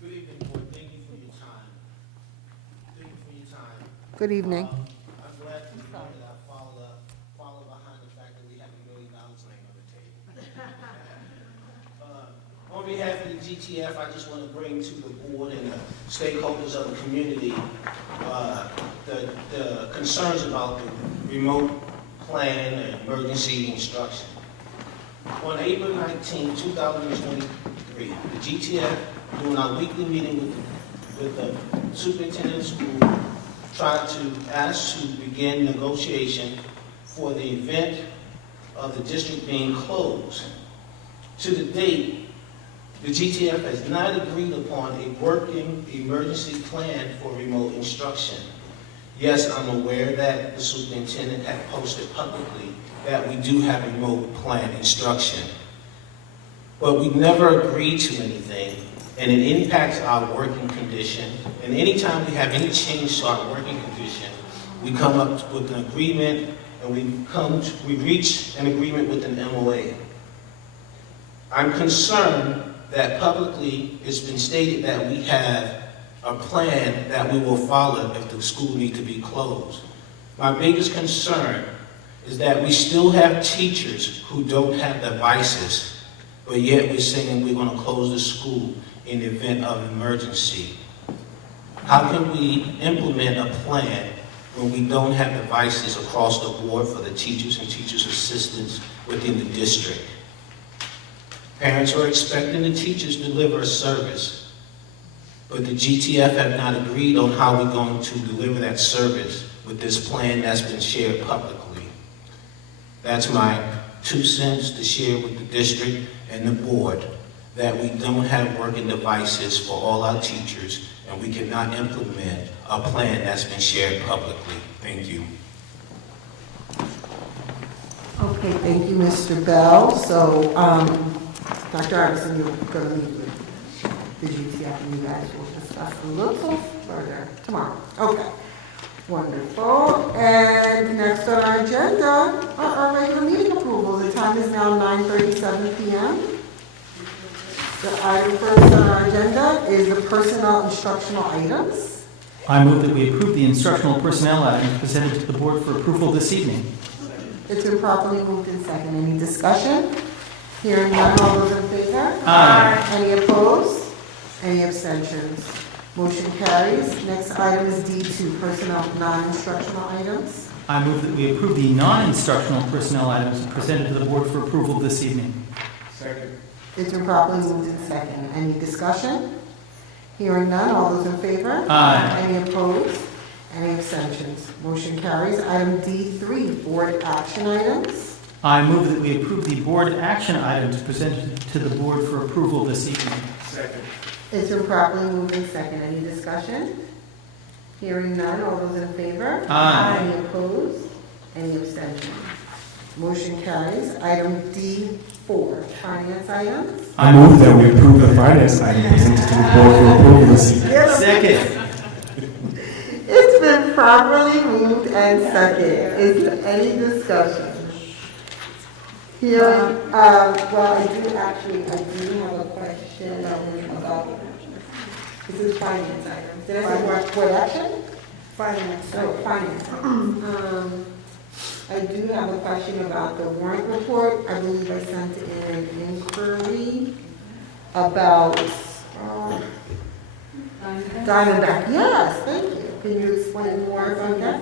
Good evening, board. Thank you for your time. Thank you for your time. Good evening. I'm glad to know that I follow behind the fact that we have $1 million laying on the table. On behalf of the GTF, I just want to bring to the board and the stakeholders of the community the concerns about the remote plan and emergency instruction. On April 19, 2023, the GTF, during our weekly meeting with the superintendent of school, tried to ask to begin negotiation for the event of the district being closed. To the date, the GTF has not agreed upon a working emergency plan for remote instruction. Yes, I'm aware that the superintendent had posted publicly that we do have remote plan instruction. But we never agreed to anything, and it impacts our working condition. And anytime we have any change to our working condition, we come up with an agreement, and we reach an agreement with an MOA. I'm concerned that publicly it's been stated that we have a plan that we will follow if the school needs to be closed. My biggest concern is that we still have teachers who don't have devices, but yet we're saying we're going to close the school in the event of emergency. How can we implement a plan when we don't have devices across the board for the teachers and teachers' assistants within the district? Parents are expecting the teachers to deliver a service, but the GTF have not agreed on how we're going to deliver that service with this plan that's been shared publicly. That's my 2 cents to share with the district and the board, that we don't have working devices for all our teachers, and we cannot implement a plan that's been shared publicly. Thank you. Okay, thank you, Mr. Bell. So, Dr. Iverson, you're going to meet with the GTF, and you guys will discuss a little further tomorrow. Okay, wonderful. And next on our agenda are our regular meeting approvals. The time is now 9:37 p.m. The item first on our agenda is the personnel instructional items. I move that we approve the instructional personnel items presented to the board for approval this evening. It's been properly moved in second. Any discussion? Hearing none, all those in favor? Aye. Any opposed? Any abstentions? Motion carries. Next item is D2, personnel non-instructional items. I move that we approve the non-instructional personnel items presented to the board for approval this evening. Second. It's been properly moved in second. Any discussion? Hearing none, all those in favor? Aye. Any opposed? Any abstentions? Motion carries. Item D3, board action items. I move that we approve the board action items presented to the board for approval this evening. Second. It's been properly moved in second. Any discussion? Hearing none, all those in favor? Aye. Any opposed? Any abstentions? Motion carries. Item D4, finance items. I move that we approve the finance item presented to the board for approval this evening. Second. It's been properly moved and second. Is there any discussion? Hearing, well, I do have a question about, this is finance items. Did I say what action? Finance. Oh, finance. I do have a question about the warrant report. I believe I sent in an inquiry about Diamondback. Yes, thank you. Can you explain more on that?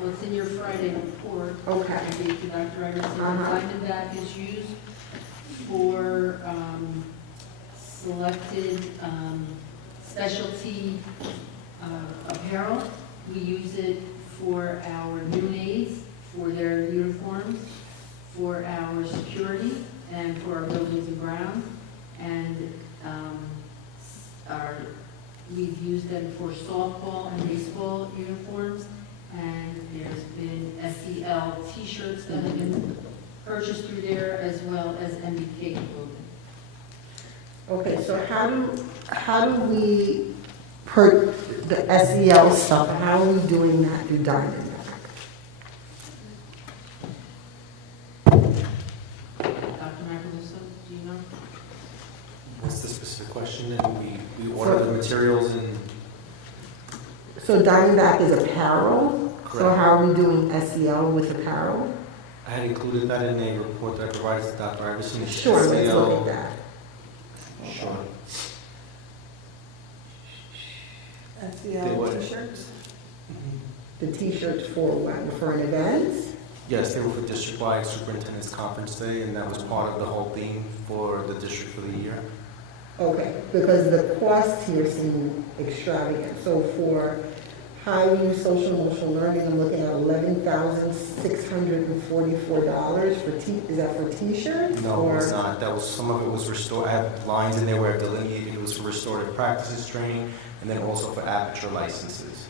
Well, it's in your Friday report. Okay. I gave to Dr. Iverson. Uh-huh. Diamondback is used for selected specialty apparel. We use it for our new aides, for their uniforms, for our security, and for our buildings and grounds. And we've used them for softball and baseball uniforms. And there's been SEL T-shirts that have been purchased through there, as well as MBK clothing. Okay, so how do we put the SEL stuff, how are we doing that through Diamondback? Dr. Macaluso, do you know? What's the specific question? And we order the materials and... So Diamondback is apparel, so Correct. how are we doing SEL with apparel? I had included that in a report that I provided to Dr. Iverson. Sure, let's look at that. Sure. SEL t-shirts? The T-shirts for what, for an event? Yes, they were for district-wide superintendent's conference day, and that was part of the whole theme for the district for the year. Okay, because the costs here seem extravagant. So for high-use social emotional learning, I'm looking at $11,644 for is that for T-shirts? No, or? it's not. That was, some of it was restored. I have lines in there where I delineated it was for restorative practices training, and then also for aperture licenses.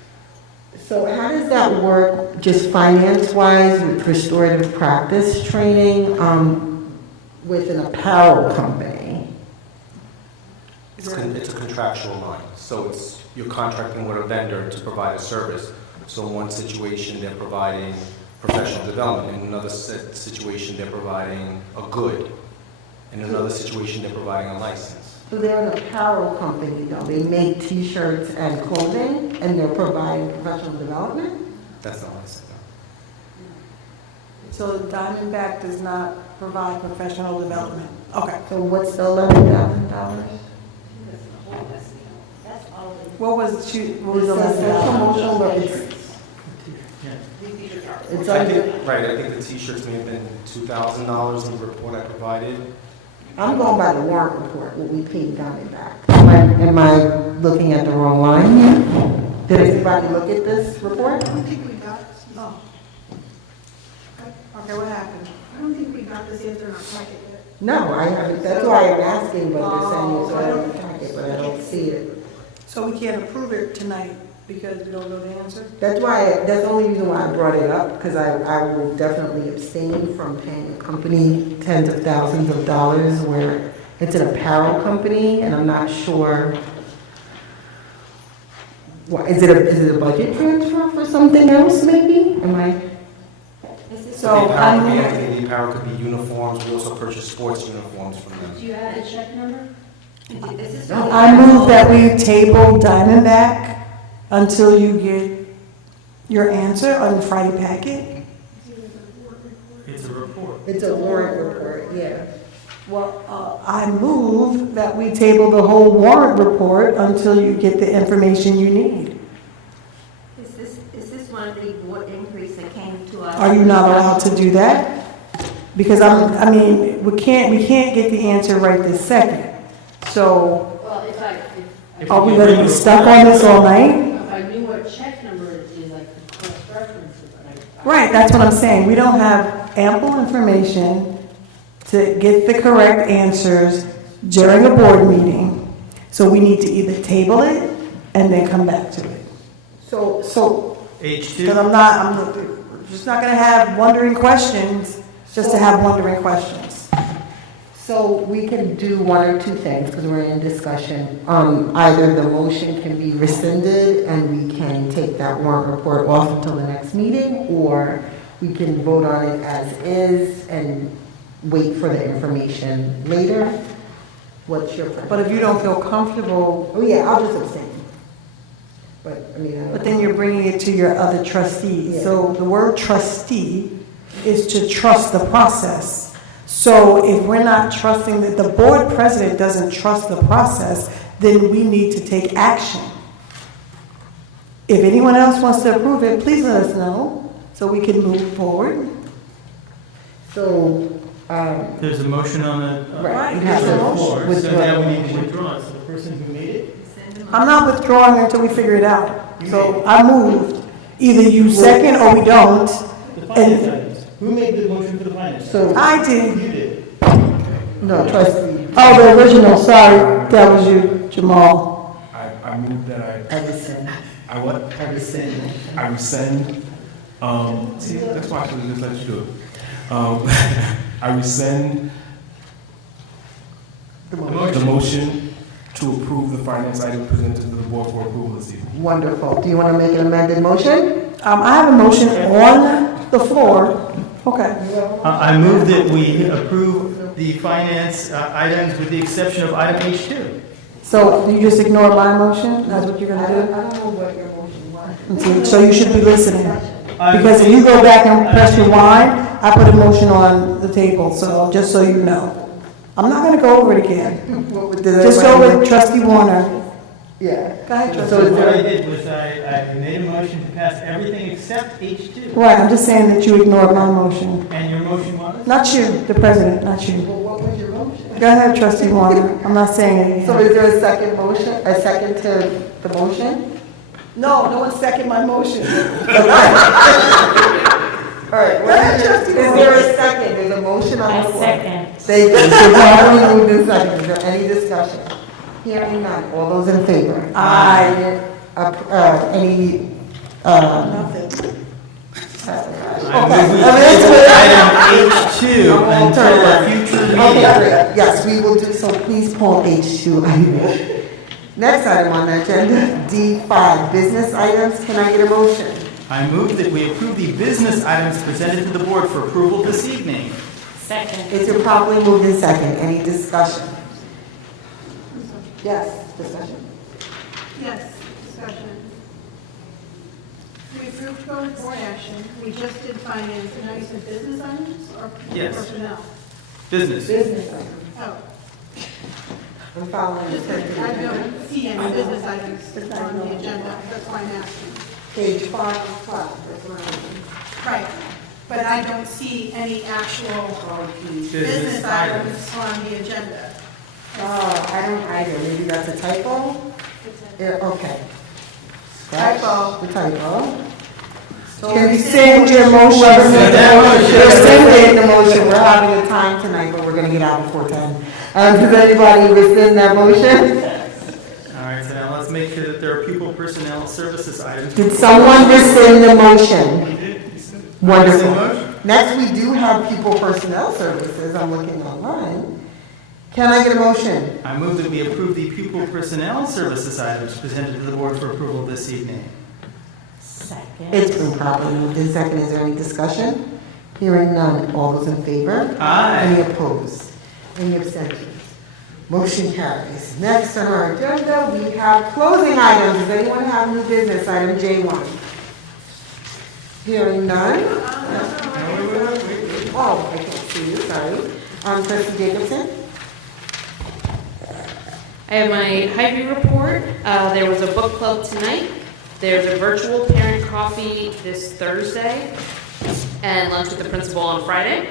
So how does that work, just finance-wise, with restorative practice training, with an apparel company? It's a contractual line, so you're contracting with a vendor to provide a service. So in one situation, they're providing professional development. In another situation, they're providing a good. In another situation, they're providing a license. So they're an apparel company, though. They make T-shirts and clothing, and they're providing professional development? That's not what I said. So Diamondback does not provide professional development? Okay. So what's the $11,000? What was the It says social motion, but it's I under, think, right, I think the T-shirts may have been $2,000 in the report I provided. I'm going by the warrant report, what we paid Diamondback. Am I looking at the wrong line here? Did everybody look at this report? I don't think we got, no. Okay, what happened? I don't think we got this answer in our packet yet. No, I haven't, that's why I'm asking, but they're saying it's already in the packet, but I don't see it. So we can't approve it tonight because we don't know the answer? That's the only reason why I brought it up, because I will definitely abstain from paying a company tens of thousands of dollars where it's an apparel company, and I'm not sure. What, is it a budget transfer for something else, maybe? Am I? So The I apparel could be move, anything. The apparel could be uniforms. We also purchase sports uniforms from them. Do you have the check number? I move that we table Diamondback until you get your answer on the Friday packet. It's a report. It's a warrant report, yeah. Well, I move that we table the whole warrant report until you get the information you need. Is this one of the board increase that came to us? Are you not allowed to do that? Because we can't get the answer right this second. So, Well, are we gonna be stuck on this all night? if I knew what check number it is, I could cross-reference it, but Right, that's what I'm saying. We don't have ample information to get the correct answers during a board meeting. So we need to either table it and then come back to it. So, H2. because I'm just not gonna have wondering questions, just to have wondering questions. So we can do one or two things, because we're in discussion. Either the motion can be rescinded and we can take that warrant report off until the next meeting, or we can vote on it as is and wait for the information later. What's your preference? But if you don't feel comfortable, Oh, yeah, I'll just abstain. But, I mean, but then you're bringing it to your other trustees. So the word trustee is to trust the process. So if we're not trusting, that the board president doesn't trust the process, then we need to take action. If anyone else wants to approve it, please let us know so we can move forward. So, There's a motion on the Right, you on have the to floor, withdraw. so now we need to withdraw. So the person who made it? I'm not withdrawing until we figure it out. So I moved. Either you second or we don't. The finance items. Who made the motion for the finance? So- I did. You did. no, trustee. Oh, the original, sorry. That was you, Jamal. I move that I rescind. I what? I rescind. I rescind. See, that's why I should just let you do it. I rescind the motion to approve the finance item presented to the board for approval this evening. Wonderful. Do you want to make an amended motion? I have a motion on the floor. Okay. I move that we approve the finance items with the exception of item H2. So you just ignore my motion? That's what you're I gonna don't know what your motion was. do? So you should be listening. Because if you go back and press rewind, I put a motion on the table, so just so you know. I'm not gonna go over it again. Just go with trustee Warner. Yeah. Go ahead, trustee. So is What I there, did was I made a motion to pass everything except H2. Right, I'm just saying that you ignored my motion. And your motion was? Not you, the president, not you. well, what was your motion? Go ahead, trustee Warner. I'm not saying anything. So is there a second motion, a second to the motion? No, no one second my motion. All right, is there a second? There's a motion on the floor. Second. Thank you. So now we move to second. Is there any discussion? Hearing none. All those in favor? Aye. Any Nothing. Item H2 until a future meeting. Okay, great. Yes, we will do so. Please pull H2 item. Next item on the agenda, D5, business items. Can I get a motion? I move that we approve the business items presented to the board for approval this evening. Second. It's been properly moved in second. Any discussion? Yes, discussion. Yes, discussion. We approved to go with board action. We just did finance, and now you said business items or Yes. personnel? Business. Business items. Oh, I'm following the just, I don't see any business items on the agenda, that's why I'm asking. Page 5 of 12. That's what I'm looking. Right, but I don't see any actual Business business items. items on the agenda. Oh, I don't either. Maybe that's a typo? Yeah, okay. Scratch Typo. the typo. So Can you rescind send your motion. whoever made the motion? Rescind Rescind the motion. We're having a time tonight, but we're gonna get out before 10. Does anybody rescind that motion? All right, so now let's make sure that there are pupil personnel services items. Did someone rescind the motion? You did? Wonderful. Motion? Next, we do have people personnel services. I'm looking online. Can I get a motion? I move that we approve the pupil personnel services items presented to the board for approval this evening. Second. It's been properly moved in second. Is there any discussion? Hearing none. All those in favor? Aye. Any opposed? Any abstentions? Motion carries. Next on our agenda, we have closing items. Does anyone have new business? Item J1. Hearing none. Oh, I can't see you, sorry. Trustee Jacobson? I have my Highview report. There was a book club tonight. There's a virtual parent coffee this Thursday, and lunch with the principal on Friday.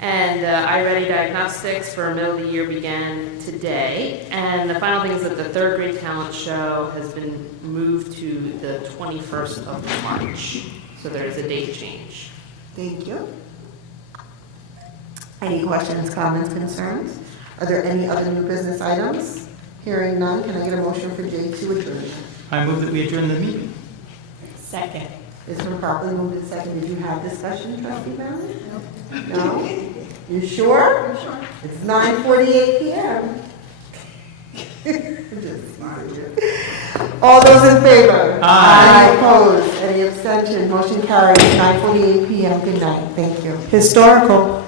And iReady Diagnostics for middle of the year began today. And the final thing is that the third grade talent show has been moved to the 21st of March. So there's a date change. Thank you. Any questions, comments, concerns? Are there any other new business items? Hearing none, can I get a motion for J2 adjournment? I move that we adjourn the meeting. Second. It's been properly moved and seconded. Did you have discussion, Trustee Brown? No? You sure? I'm sure. It's 9:48 p.m. All those in favor? Aye. Opposed? Any abstention? Motion carries. 9:48 p.m. Good night. Thank you. Historical.